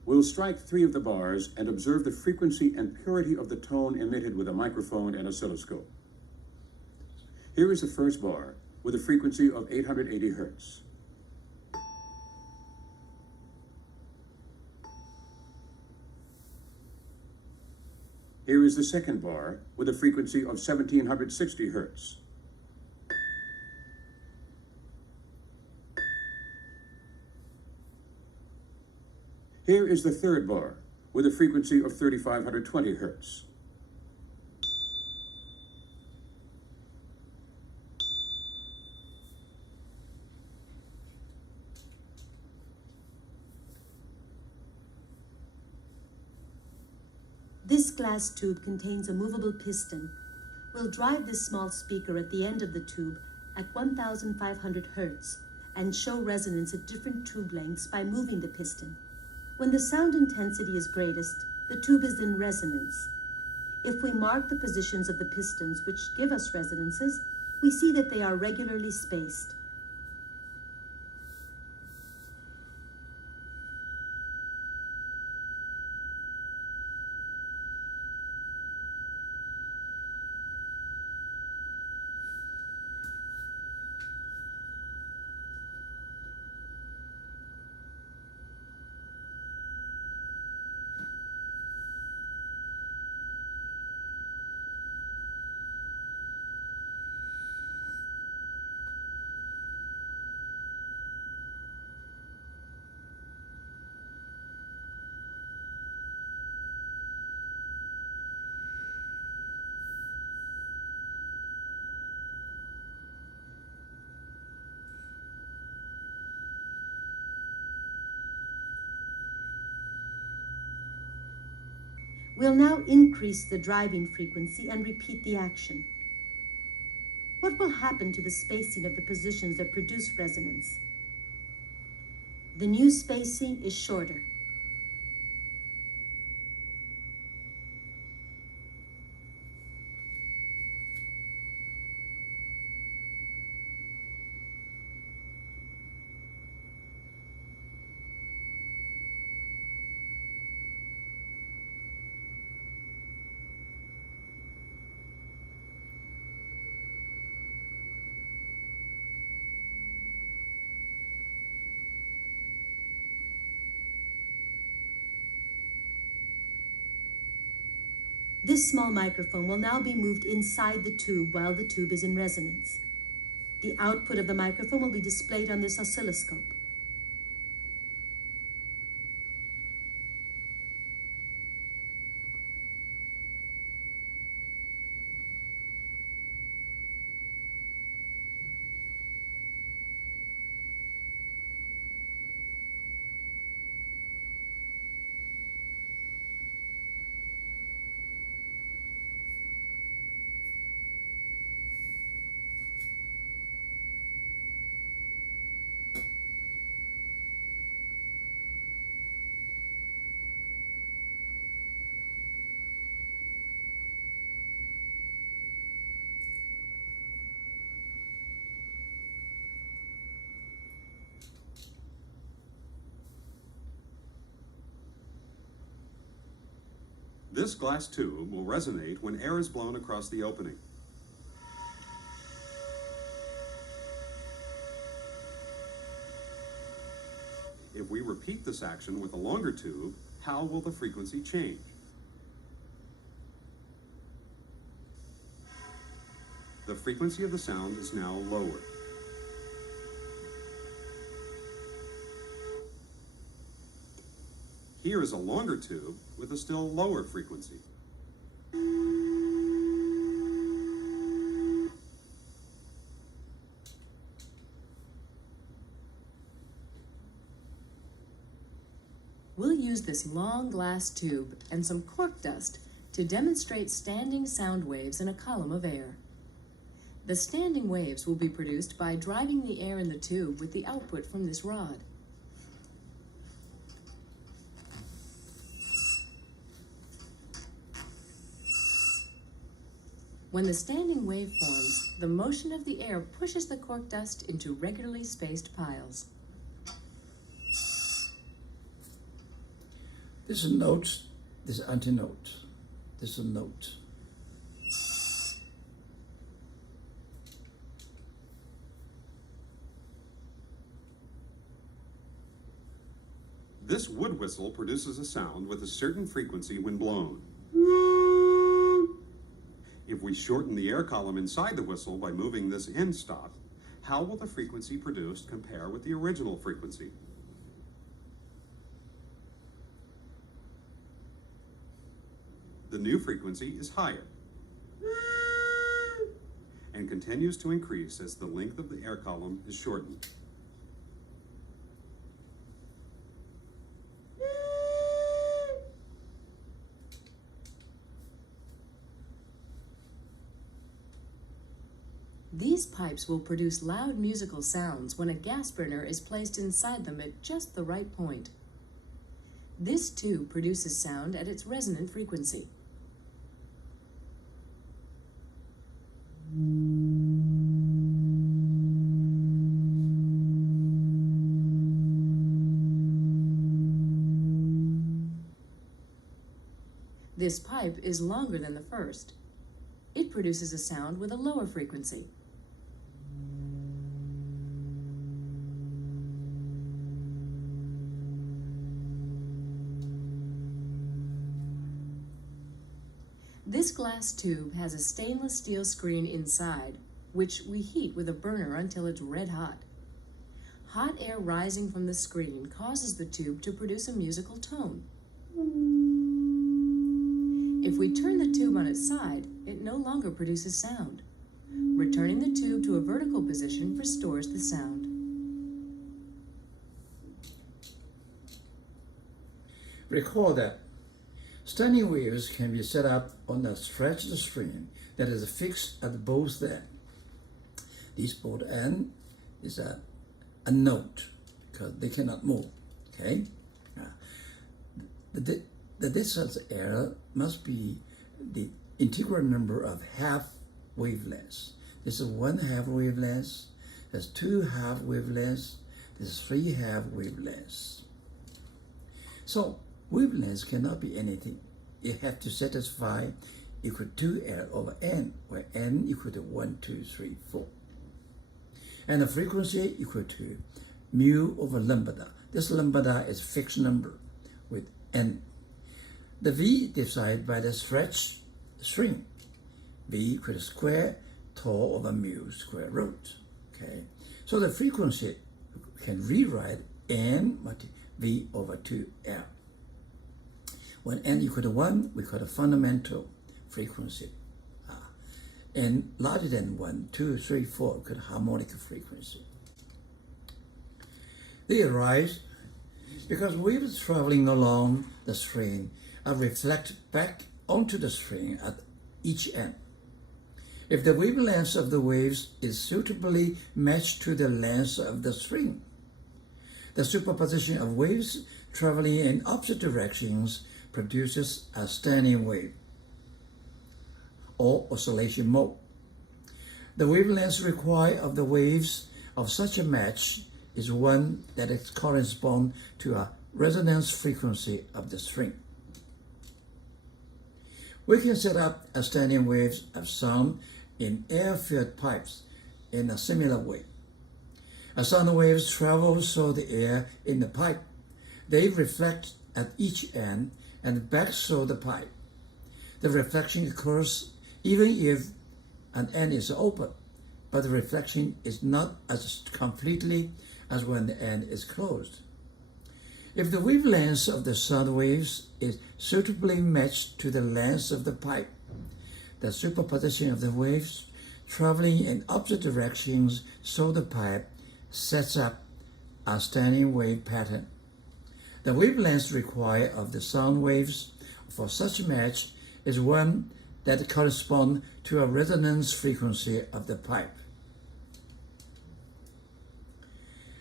We'll strike 3 of the bars and observe the frequency and purity of the tone emitted with a microphone and oscilloscope. Here is the first bar with a frequency of 880 Hertz. Here is the second bar with a frequency of 1760 Hertz. Here is the third bar with a frequency of 3520 Hertz. This glass tube contains a movable piston. We'll drive this small speaker at the end of the tube at 1500 Hertz and show resonance at different tube lengths by moving the piston. When the sound intensity is greatest, the tube is in resonance. If we mark the positions of the pistons which give us resonances, we see that they are regularly spaced. We'll now increase the driving frequency and repeat the action. What will happen to the spacing of the positions that produce resonance? The new spacing is shorter. This small microphone will now be moved inside the tube while the tube is in resonance. The output of the microphone will be displayed on this oscilloscope. This glass tube will resonate when air is blown across the opening. If we repeat this action with a longer tube, how will the frequency change? The frequency of the sound is now lower. Here is a longer tube with a still lower frequency. We'll use this long glass tube and some cork dust to demonstrate standing sound waves in a column of air. The standing waves will be produced by driving the air in the tube with the output from this rod. When the standing wave forms, the motion of the air pushes the cork dust into regularly spaced piles. This is note, this is antinote, this is note. This wood whistle produces a sound with a certain frequency when blown. If we shorten the air column inside the whistle by moving this end stop, how will the frequency produced compare with the original frequency? The new frequency is higher and continues to increase as the length of the air column is shortened. These pipes will produce loud musical sounds when a gas burner is placed inside them at just the right point. This tube produces sound at its resonant frequency. This pipe is longer than the first. It produces a sound with a lower frequency. This glass tube has a stainless steel screen inside, which we heat with a burner until it's red hot. Hot air rising from the screen causes the tube to produce a musical tone. If we turn the tube on its side, it no longer produces sound. Returning the tube to a vertical position restores the sound. Recall that standing waves can be set up on a stretched string that is fixed at both ends. This both end is a note because they cannot move. Okay, the distance error must be the integral number of half wavelengths. This is 1/2 wavelengths. There's 2/2 wavelengths. There's 3/2 wavelengths. So wavelengths cannot be anything. It has to satisfy equal to L over N, where N equal to 1, 2, 3, 4. And the frequency equal to mu over lambda. This lambda is fixed number with N. The V decided by the stretched string. V equal to square tau over mu square root. Okay, so the frequency can rewrite N multiplied V over 2L. When N equal to 1, we call it fundamental frequency. And larger than 1, 2, 3, 4, we call it harmonic frequency. They arise because waves traveling along the string are reflected back onto the string at each end. If the wavelength of the waves is suitably matched to the length of the string, the superposition of waves traveling in opposite directions produces a standing wave or oscillation mode. The wavelength required of the waves of such a match is one that corresponds to a resonance frequency of the string. We can set up a standing waves of sound in air-filled pipes in a similar way. A sound waves travel through the air in the pipe They reflect at each end and back through the pipe. The reflection occurs even if an end is open, but the reflection is not as completely as when the end is closed. If the wavelength of the sound waves is suitably matched to the length of the pipe, the superposition of the waves traveling in opposite directions through the pipe sets up a standing wave pattern. The wavelength required of the sound waves for such match is one that corresponds to a resonance frequency of the pipe.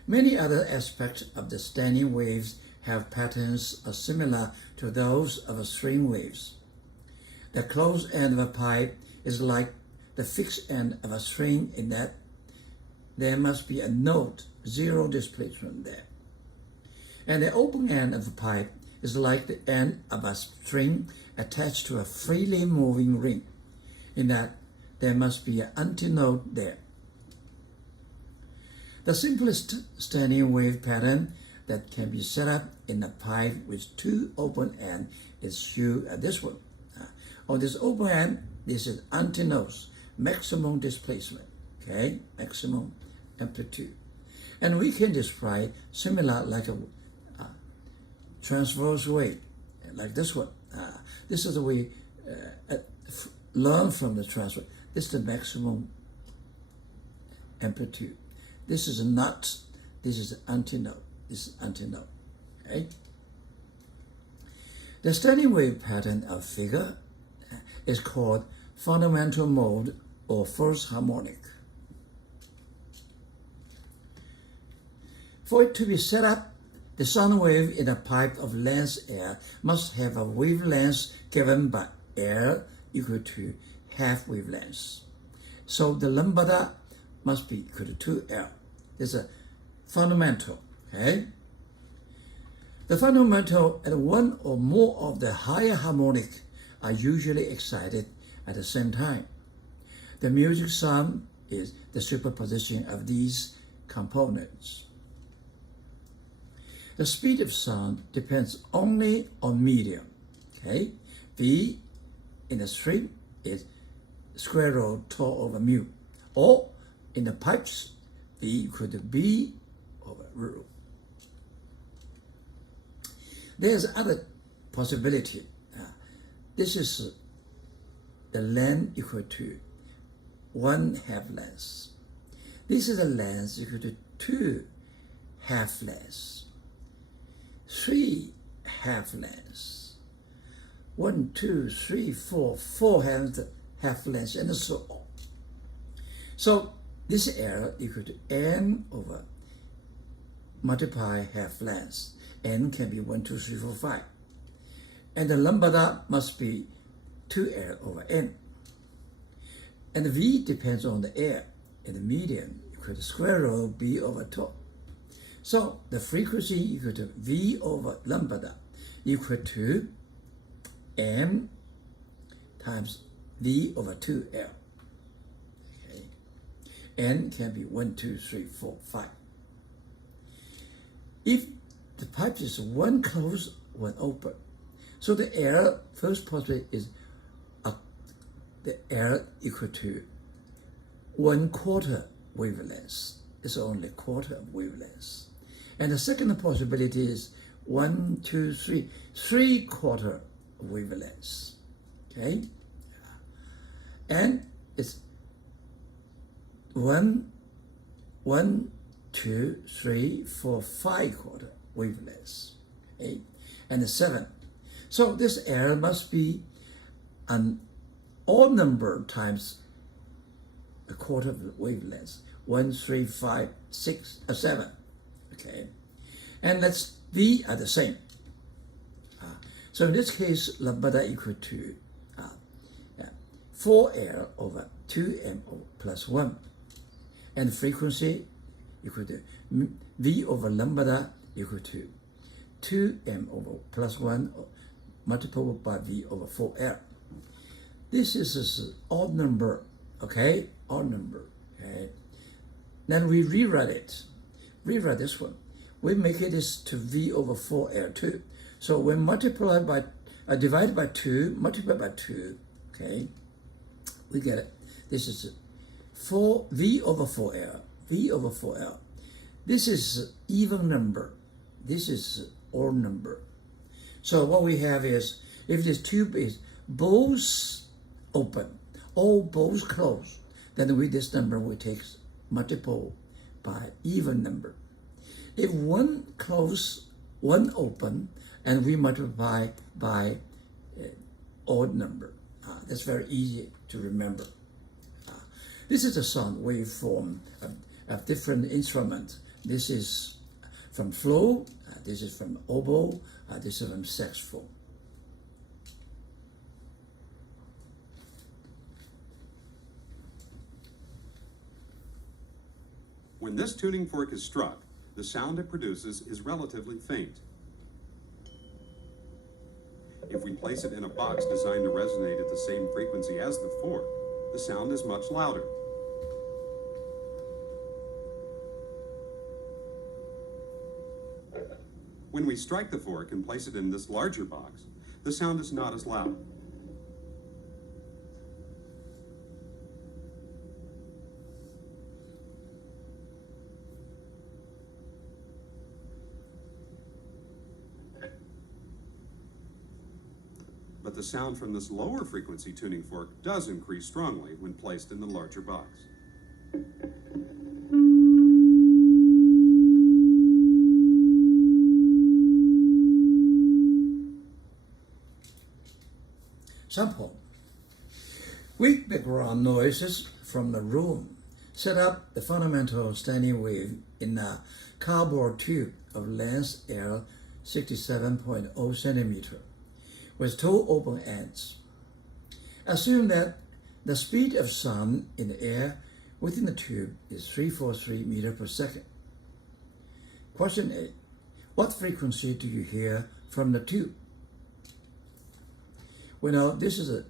Many other aspects of the standing waves have patterns similar to those of string waves. The closed end of a pipe is like the fixed end of a string in that there must be a note, zero displacement there. And the open end of a pipe is like the end of a string attached to a freely moving ring, in that there must be an antinote there. The simplest standing wave pattern that can be set up in a pipe with two open ends is shown this one. On this open end, this is antinodes, maximum displacement, okay, maximum amplitude. And we can describe similar like a transverse wave, like this one. This is the way learn from the transverse. This is the maximum amplitude. This is not, this is antinode. This is antinode, okay? The standing wave pattern of figure is called fundamental mode or first harmonic. For it to be set up, the sound wave in a pipe of length air must have a wavelength given by air equal to half wavelength. So the lambda must be equal to 2L. This is a fundamental, okay? The fundamental and one or more of the higher harmonic are usually excited at the same time. The music sound is the superposition of these components. The speed of sound depends only on medium, okay? V in the string is square root tau over mu, or in the pipes, V equal to B over rho. There's other possibility. This is the length equal to 1/2 length. This is a length equal to 2/2 lengths, 3/2 lengths, 1, 2, 3, 4, 4/2 lengths, and so on. So this error equal to n over multiply half lengths. N can be 1, 2, 3, 4, 5. And the lambda must be 2L over n. And V depends on the air, and the medium equal to square root B over tau. So the frequency equal to V over lambda equal to M times V over 2L. Okay. N can be 1, 2, 3, 4, 5. If the pipe is one closed, one open, so the air, first possibility is the air equal to 1/4 wavelength. It's only 1/4 of wavelength. And the second possibility is 1, 2, 3, 3/4 wavelength. Okay? And it's 1, 2, 3, 4, 5/4 wavelengths. Okay? And the 7. So this error must be an odd number times 1/4 of the wavelength. 1, 3, 5, 6, 7. Okay, and let's V are the same. So in this case, lambda equal to 4L over 2M plus 1, and frequency equal to V over lambda equal to 2M over plus 1 multiplied by V over 4L. This is an odd number, okay? Odd number, okay? Then we rewrite it. Rewrite this one. we make it is to V over 4L too. So when divided by 2, multiplied by 2, okay, we get it. This is 4V over 4L, V over 4L. This is even number. This is odd number. So what we have is, if this tube is both open or both closed, then with this number we take multiple by even number. If one closed, one open, and we multiply by odd number. That's very easy to remember. This is a sound waveform of different instruments. This is from flute, this is from oboe, this is from saxophone. When this tuning fork is struck, the sound it produces is relatively faint. If we place it in a box designed to resonate at the same frequency as the fork, the sound is much louder. When we strike the fork and place it in this larger box, the sound is not as loud. But the sound from this lower frequency tuning fork does increase strongly when placed in the larger box. Sample. With background noises from the room, set up the fundamental standing wave in a cardboard tube of length L 67.0 centimeter with 2 open ends. Assume that the speed of sound in the air within the tube is 343 meters per second. Question 8. What frequency do you hear from the tube? We know this is a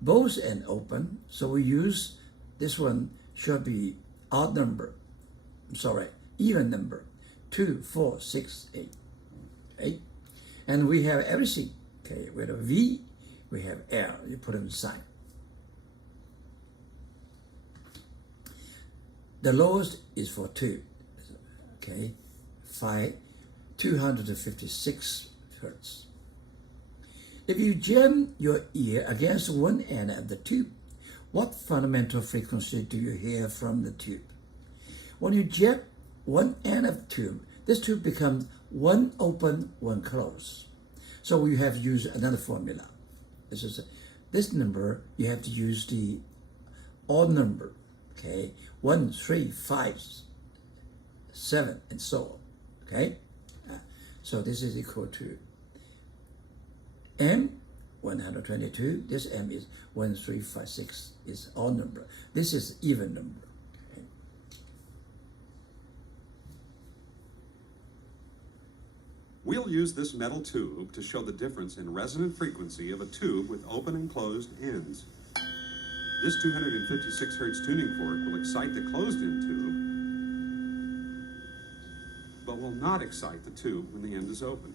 both end open, so we use this one should be odd number. Even number. 2, 4, 6, 8. 8. And we have everything. Okay, we have V, we have L, you put them sign. The lowest is for 2, okay, 256 hertz. If you jam your ear against one end of the tube, what fundamental frequency do you hear from the tube? When you jam one end of the tube, this tube becomes one open, one closed. So we have to use another formula. This number, you have to use the odd number, okay? 1, 3, 5, 7, and so on, okay? So this is equal to M, 122. This M is 1, 3, 5, 6 is odd number. This is even number. We'll use this metal tube to show the difference in resonant frequency of a tube with open and closed ends. This 256 Hz tuning fork will excite the closed-end tube, but will not excite the tube when the end is open.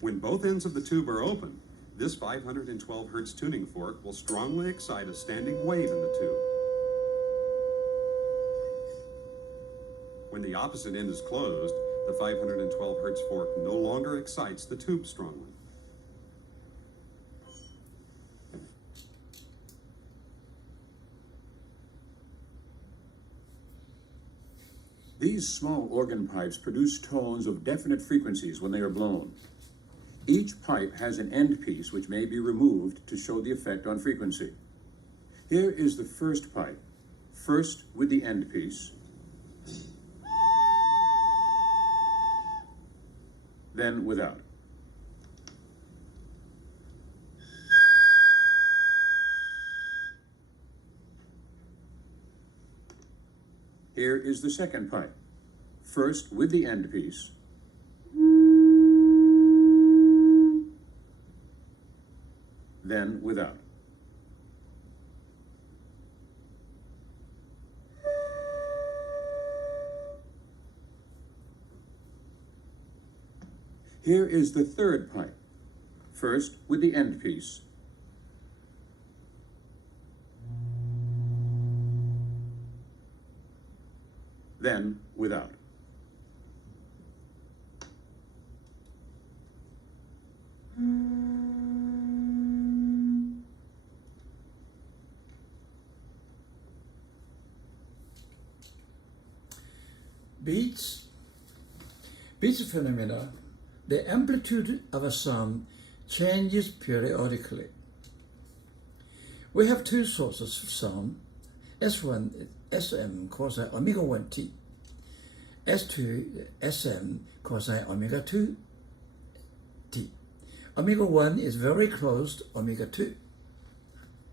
When both ends of the tube are open, this 512 Hz tuning fork will strongly excite a standing wave in the tube. When the opposite end is closed, the 512 Hz fork no longer excites the tube strongly. These small organ pipes produce tones of definite frequencies when they are blown. Each pipe has an end piece which may be removed to show the effect on frequency. Here is the first pipe, first with the end piece, then without. Here is the second pipe, first with the end piece, then without. Here is the third pipe. First with the end piece. Then without. Beats phenomena, the amplitude of a sound changes periodically. We have two sources of sound, S1 Sm cosine omega 1 t, S2 Sm cosine omega 2 t. Omega 1 is very close to omega 2,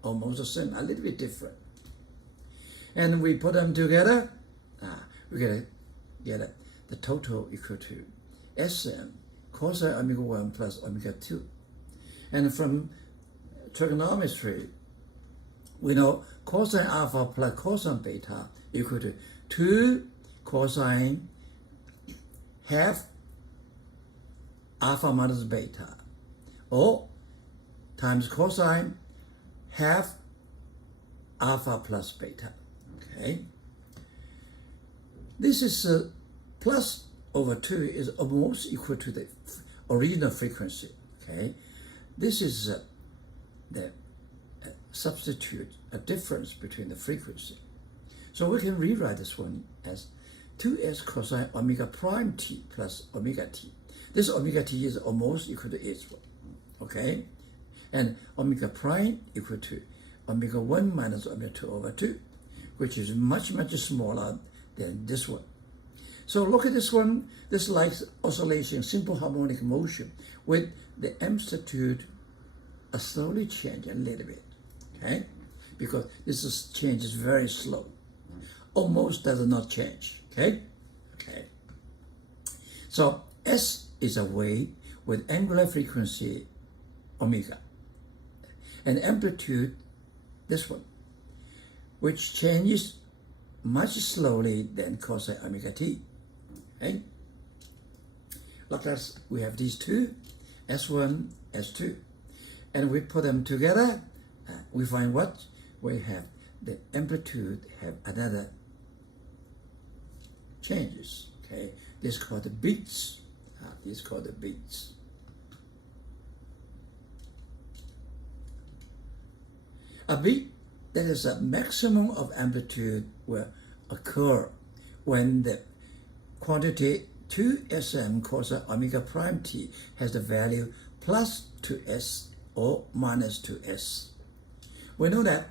almost the same, a little bit different. And we put them together, we get the total equal to Sm cosine omega 1 plus omega 2. And from trigonometry, we know cosine alpha plus cosine beta equal to 2 cosine half alpha minus beta, or times cosine half alpha plus beta. Okay. This is plus over 2 is almost equal to the original frequency. Okay. This is the substitute a difference between the frequency. So we can rewrite this one as 2s cosine omega prime t plus omega t. This omega t is almost equal to h1, okay? And omega prime equal to omega 1 minus omega 2 over 2, which is much, much smaller than this one. So look at this one. This is like oscillation, simple harmonic motion with the amplitude slowly change a little bit, okay? Because this change is very slow. Almost does not change, okay? Okay. So S is a wave with angular frequency omega and amplitude, this one, which changes much slowly than cosine omega t, okay? Like that, we have these two, S1, S2, and we put them together, we find what? We have the amplitude have another changes, okay? This is called the beats. This is called the beats. A beat, that is a maximum of amplitude, will occur when the quantity 2Sm cosine omega prime t has the value plus 2s or minus 2s. We know that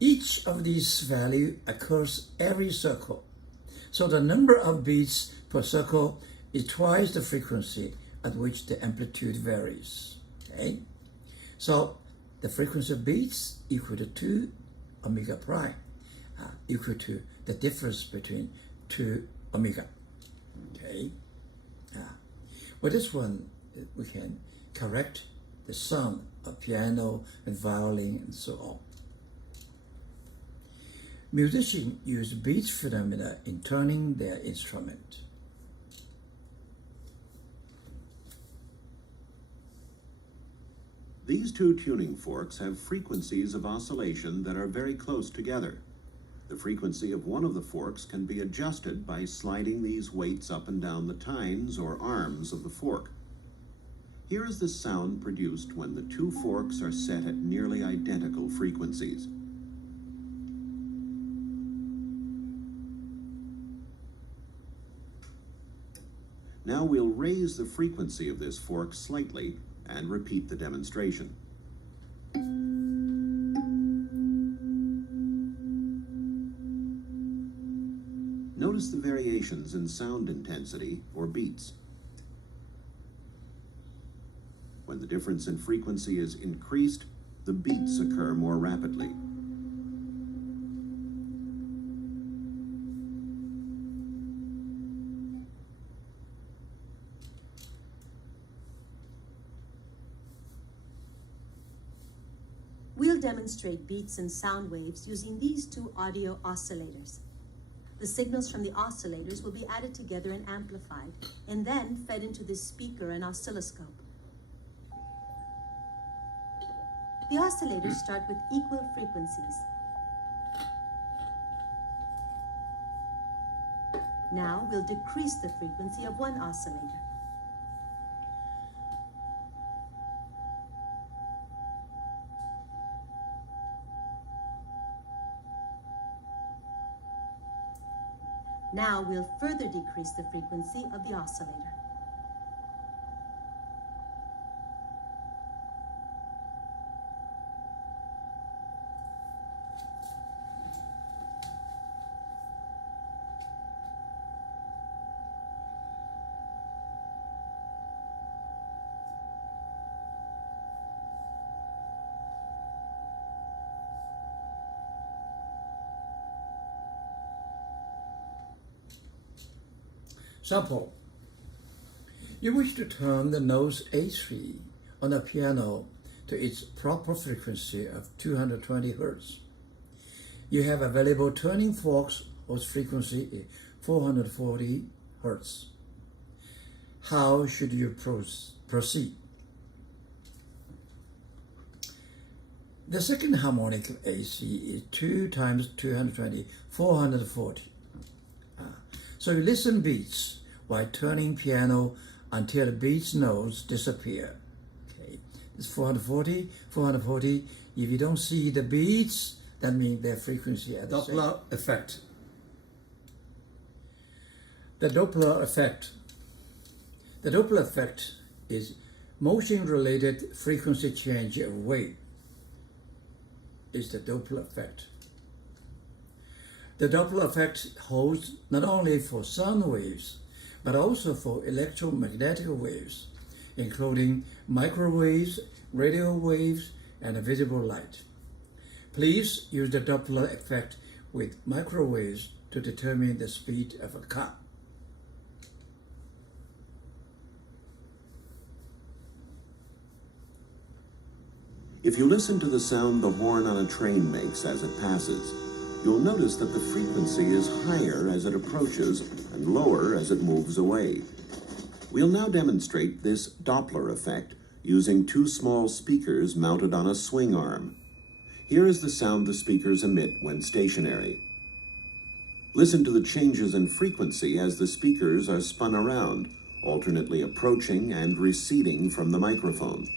each of these values occurs every circle. So the number of beats per circle is twice the frequency at which the amplitude varies, okay? So the frequency of beats equal to 2 omega prime, equal to the difference between 2 omega, okay? With this one, we can correct the sound of piano and violin and so on. Musicians use beats phenomena in tuning their instrument. These two tuning forks have frequencies of oscillation that are very close together. The frequency of one of the forks can be adjusted by sliding these weights up and down the tines or arms of the fork. Here is the sound produced when the two forks are set at nearly identical frequencies. Now we'll raise the frequency of this fork slightly and repeat the demonstration. Notice the variations in sound intensity or beats. When the difference in frequency is increased, the beats occur more rapidly. demonstrate beats and sound waves using these two audio oscillators. The signals from the oscillators will be added together and amplified, and then fed into this speaker and oscilloscope. The oscillators start with equal frequencies. Now we'll decrease the frequency of one oscillator. Now we'll further decrease the frequency of the oscillator. Sample. You wish to turn the note A3 on a piano to its proper frequency of 220 Hz. You have available turning forks whose frequency is 440 Hz. How should you proceed? The second harmonic of AC is 2 times 220, 440. So you listen beats while turning piano until the beats notes disappear. Okay, it's 440, 440. If you don't see the beats, that means their frequency at the same. Doppler effect. The Doppler effect. The Doppler effect is motion-related frequency change of wave. Is the Doppler effect. The Doppler effect holds not only for sound waves, but also for electromagnetic waves, including microwaves, radio waves, and visible light. Please use the Doppler effect with microwaves to determine the speed of a car. If you listen to the sound the horn on a train makes as it passes, you'll notice that the frequency is higher as it approaches and lower as it moves away. We'll now demonstrate this Doppler effect using two small speakers mounted on a swing arm. Here is the sound the speakers emit when stationary. Listen to the changes in frequency as the speakers are spun around, alternately approaching and receding from the microphone.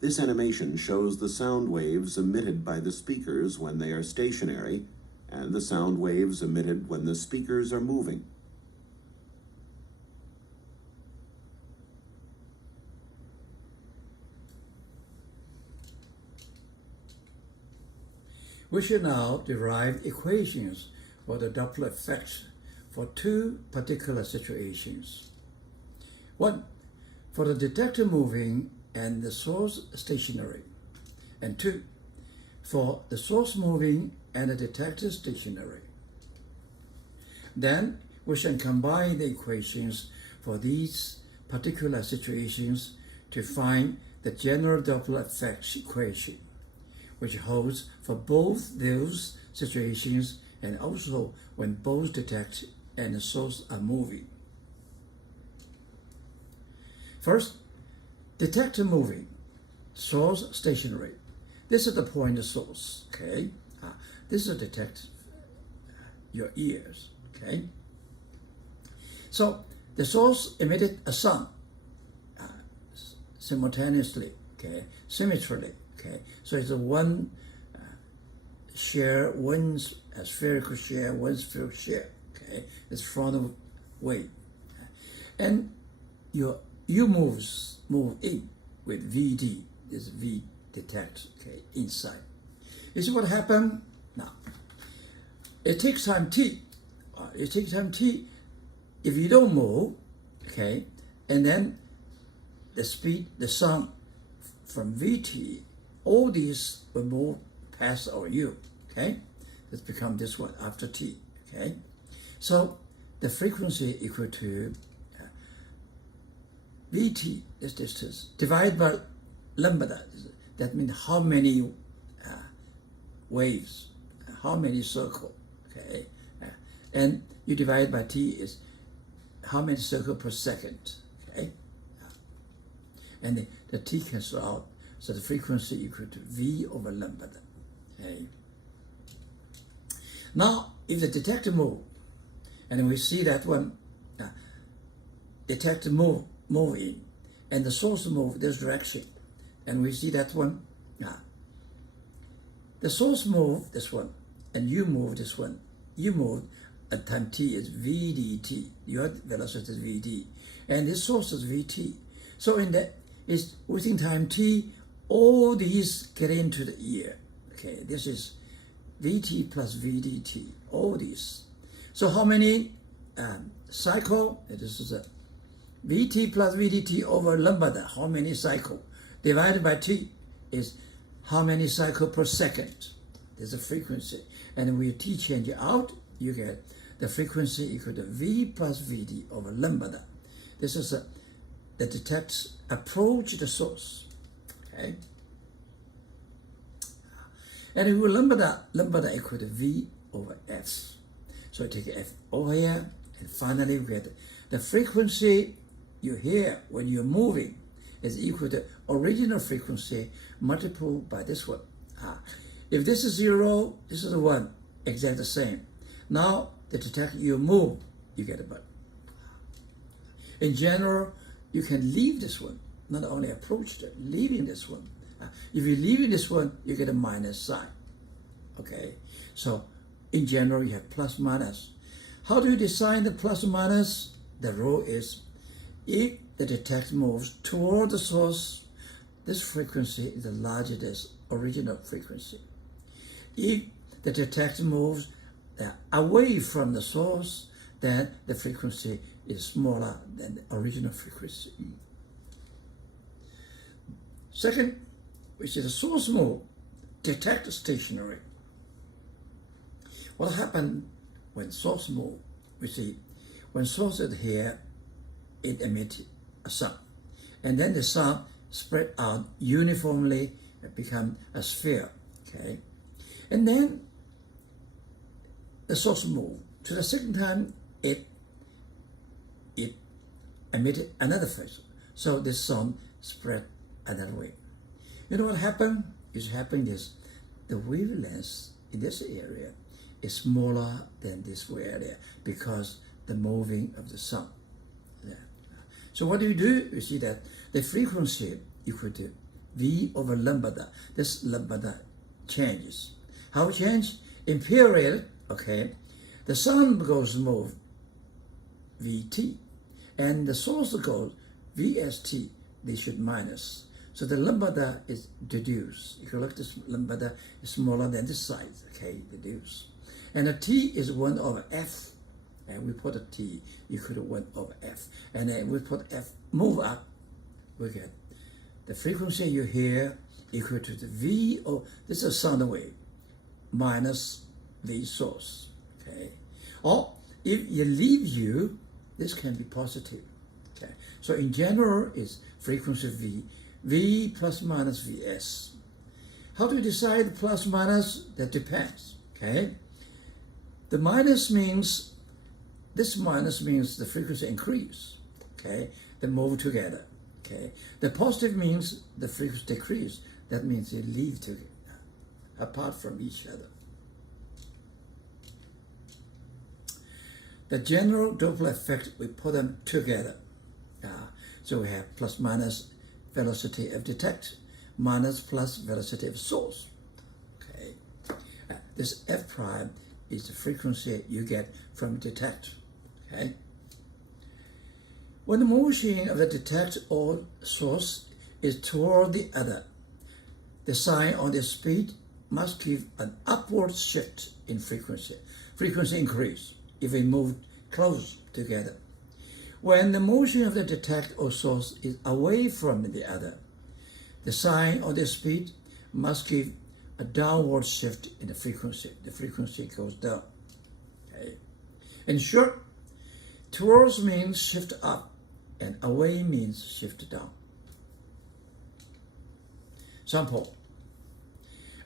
This animation shows the sound waves emitted by the speakers when they are stationary and the sound waves emitted when the speakers are moving. We should now derive equations for the Doppler effect for two particular situations. One, for the detector moving and the source stationary, and two, for the source moving and the detector stationary. Then we shall combine the equations for these particular situations to find the general Doppler effect equation, which holds for both those situations and also when both detector and the source are moving. First, detector moving, source stationary. This is the point source, okay? This is detect your ears, okay? So the source emitted a sound simultaneously, okay? Symmetrically, okay? So it's a one share, one spherical share, one spherical share, okay? It's frontal wave. And you move in with VD, this V detect, okay, inside. You see what happened? Now, it takes time T. It takes time T. If you don't move, okay, and then the speed, the sound from VT, all these will move past over you, okay? It's become this one after T, okay? So the frequency equal to Vt, this distance, divided by lambda. That means how many waves, how many circle, okay? And you divide by T is how many circle per second, okay? And the T cancel out, so the frequency equal to V over lambda, okay? Now, if the detector move, and we see that one, detector moving, and the source move this direction, and we see that one, the source move this one, and you move this one. You move at time t is v dt. Your velocity is vd, and this source is vt. So in that is within time t, all these get into the ear. Okay, this is vt plus vdt. All these. So how many cycle? This is a vt plus vdt over lambda. How many cycle divided by t is how many cycle per second. There's a frequency, and when you t change it out, you get the frequency equal to v plus vd over lambda. This is the detects approach the source. Okay, and if we lambda equal to v over f. So you take f over here, and finally we get the frequency you hear when you're moving is equal to original frequency multiplied by this one. If this is 0, this is 1, exactly the same. Now the detector you move, you get a button. In general, you can leave this one, not only approach it, leaving this one. If you're leaving this one, you get a minus sign. Okay, so in general, you have plus minus. How do you decide the plus minus? The rule is if the detector moves toward the source, this frequency is larger than the original frequency. If the detector moves away from the source, then the frequency is smaller than the original frequency. Second, which is the source move, detector stationary. What happens when source move? We see when source is here, it emits a sound, and then the sound spread out uniformly and become a sphere. Okay, and then the source move. To the second time, it emitted another phase. So this sound spread another way. You know what happened? It's happening is the wavelength in this area is smaller than this area because the moving of the sound. Yeah. So what do? You see that the frequency equal to V over lambda. This lambda changes. How it change? In period, okay, the sound goes move Vt, and the source goes Vst. They should minus. So the lambda is deduced. If you look, this lambda is smaller than this size, okay, deduce. And the t is 1 over f. And we put a t equal to 1 over f. And then we put f, move up, we get the frequency you hear equal to the v, or this is sound wave, minus v source, okay? Or if you leave u, this can be positive, okay? So in general, it's frequency v plus minus vs. How to decide plus minus? That depends, okay? The minus means, this minus means the frequency increase, okay? They move together, okay? The positive means the frequency decrease. That means they leave together, apart from each other. The general Doppler effect, we put them together. So we have plus minus velocity of detect, minus plus velocity of source. Okay, this f prime is the frequency you get from detect. Okay, when the motion of the detect or source is toward the other, the sign or the speed must give an upward shift in frequency. Frequency increase if we move close together. When the motion of the detect or source is away from the other, the sign or the speed must give a downward shift in the frequency. The frequency goes down. Okay. In short, Towards means shift up, and away means shift down. Sample.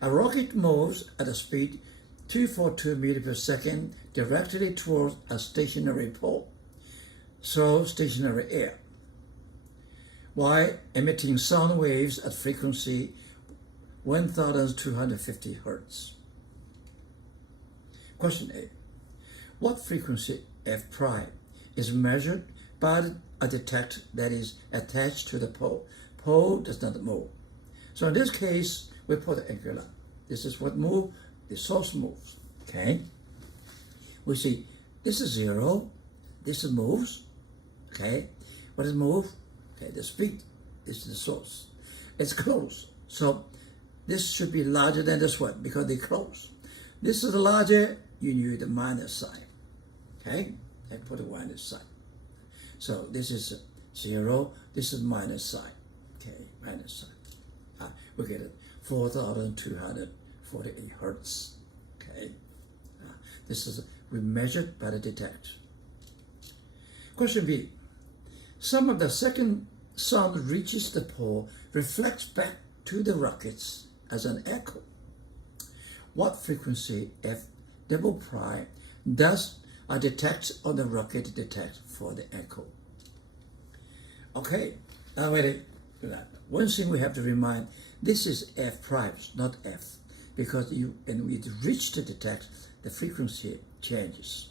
A rocket moves at a speed 242 meters per second directly towards a stationary pole, through stationary air, while emitting sound waves at frequency 1250 Hertz. Question A. What frequency f prime is measured by a detector that is attached to the pole? Pole does not move. So in this case, we put angular. This is what moves, the source moves, okay? We see this is 0, this moves, okay? What is move? Okay, the speed, this is the source. It's close, so this should be larger than this one because they're close. This is larger, you need the minus sign, okay? And put a minus sign. So this is 0, this is minus sign, okay, minus sign. We get it, 4,248 Hertz, okay? This is, we measured by the detector. Question B. Some of the second sound reaches the pole, reflects back to the rockets as an echo. What frequency f double prime does a detector on the rocket detect for the echo? Okay, now ready for that. One thing we have to remind, this is f primes, not f, because when we reach the detector, the frequency changes.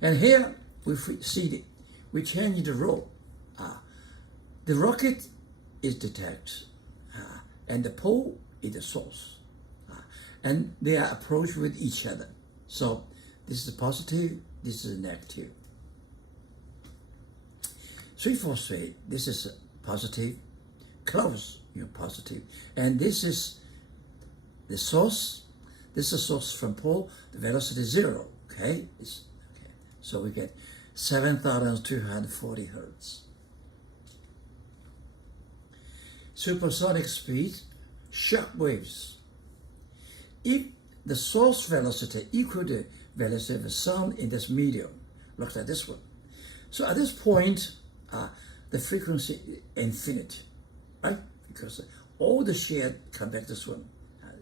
And here we see it. We change the role. The rocket is detected, and the pole is the source. And they are approached with each other. So this is positive, this is negative. 343, this is positive, close, positive. And this is the source. This is source from pole, the velocity 0, okay? Okay. So we get 7,240 Hertz. Supersonic speed, shock waves. If the source velocity equal the velocity of the sound in this medium, look at this one. So at this point, the frequency is infinite, right? Because all the share come back this one,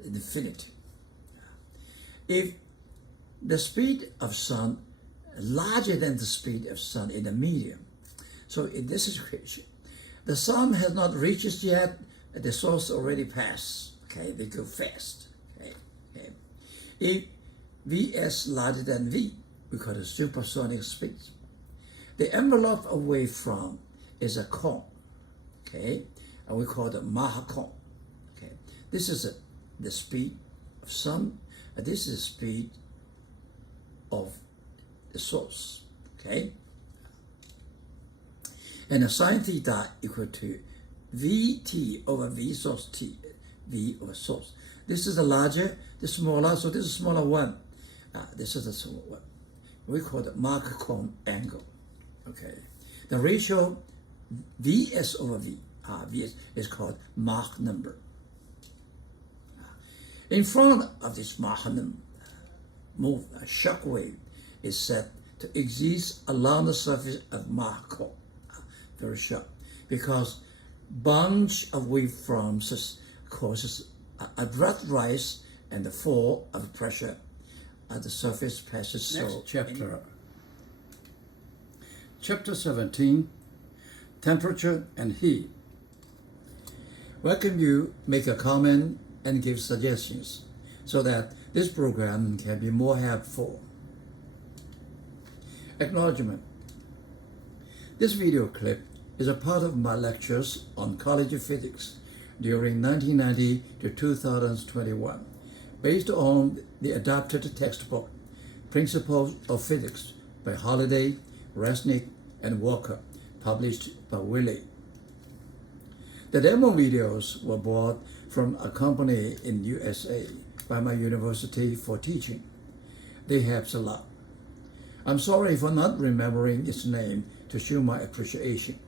infinity. If the speed of sound larger than the speed of sound in the medium, so in this situation, the sound has not reached yet, the source already passed, okay? They go fast, okay? If Vs larger than V, we call it supersonic speed. The envelope of waveform is a cone, okay? And we call it Mach cone, okay? This is the speed of sound, and this is the speed of the source, okay? And the sine theta equal to Vt over V source T, V over source. This is the larger, the smaller, so this is smaller one. This is the smaller one. We call it Mach cone angle, okay? The ratio Vs over V, Vs is called Mach number. In front of this Mach number, a shock wave is said to exist along the surface of Mach cone, very sharp, because bunch of waveforms causes a abrupt rise and the fall of pressure at the surface passes. Next chapter. Chapter 17, Temperature and Heat. Welcome you make a comment and give suggestions so that this program can be more helpful. Acknowledgement. This video clip is a part of my lectures on college of physics during 1990 to 2021, based on the adapted textbook Principles of Physics by Holliday, Resnick, and Walker, published by Wiley. The demo videos were bought from a company in USA by my university for teaching. They helped a lot. I'm sorry for not remembering its name to show my appreciation.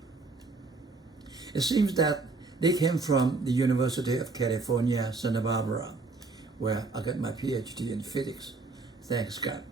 It seems that they came from the University of California, Santa Barbara, where I got my PhD in physics. Thanks God.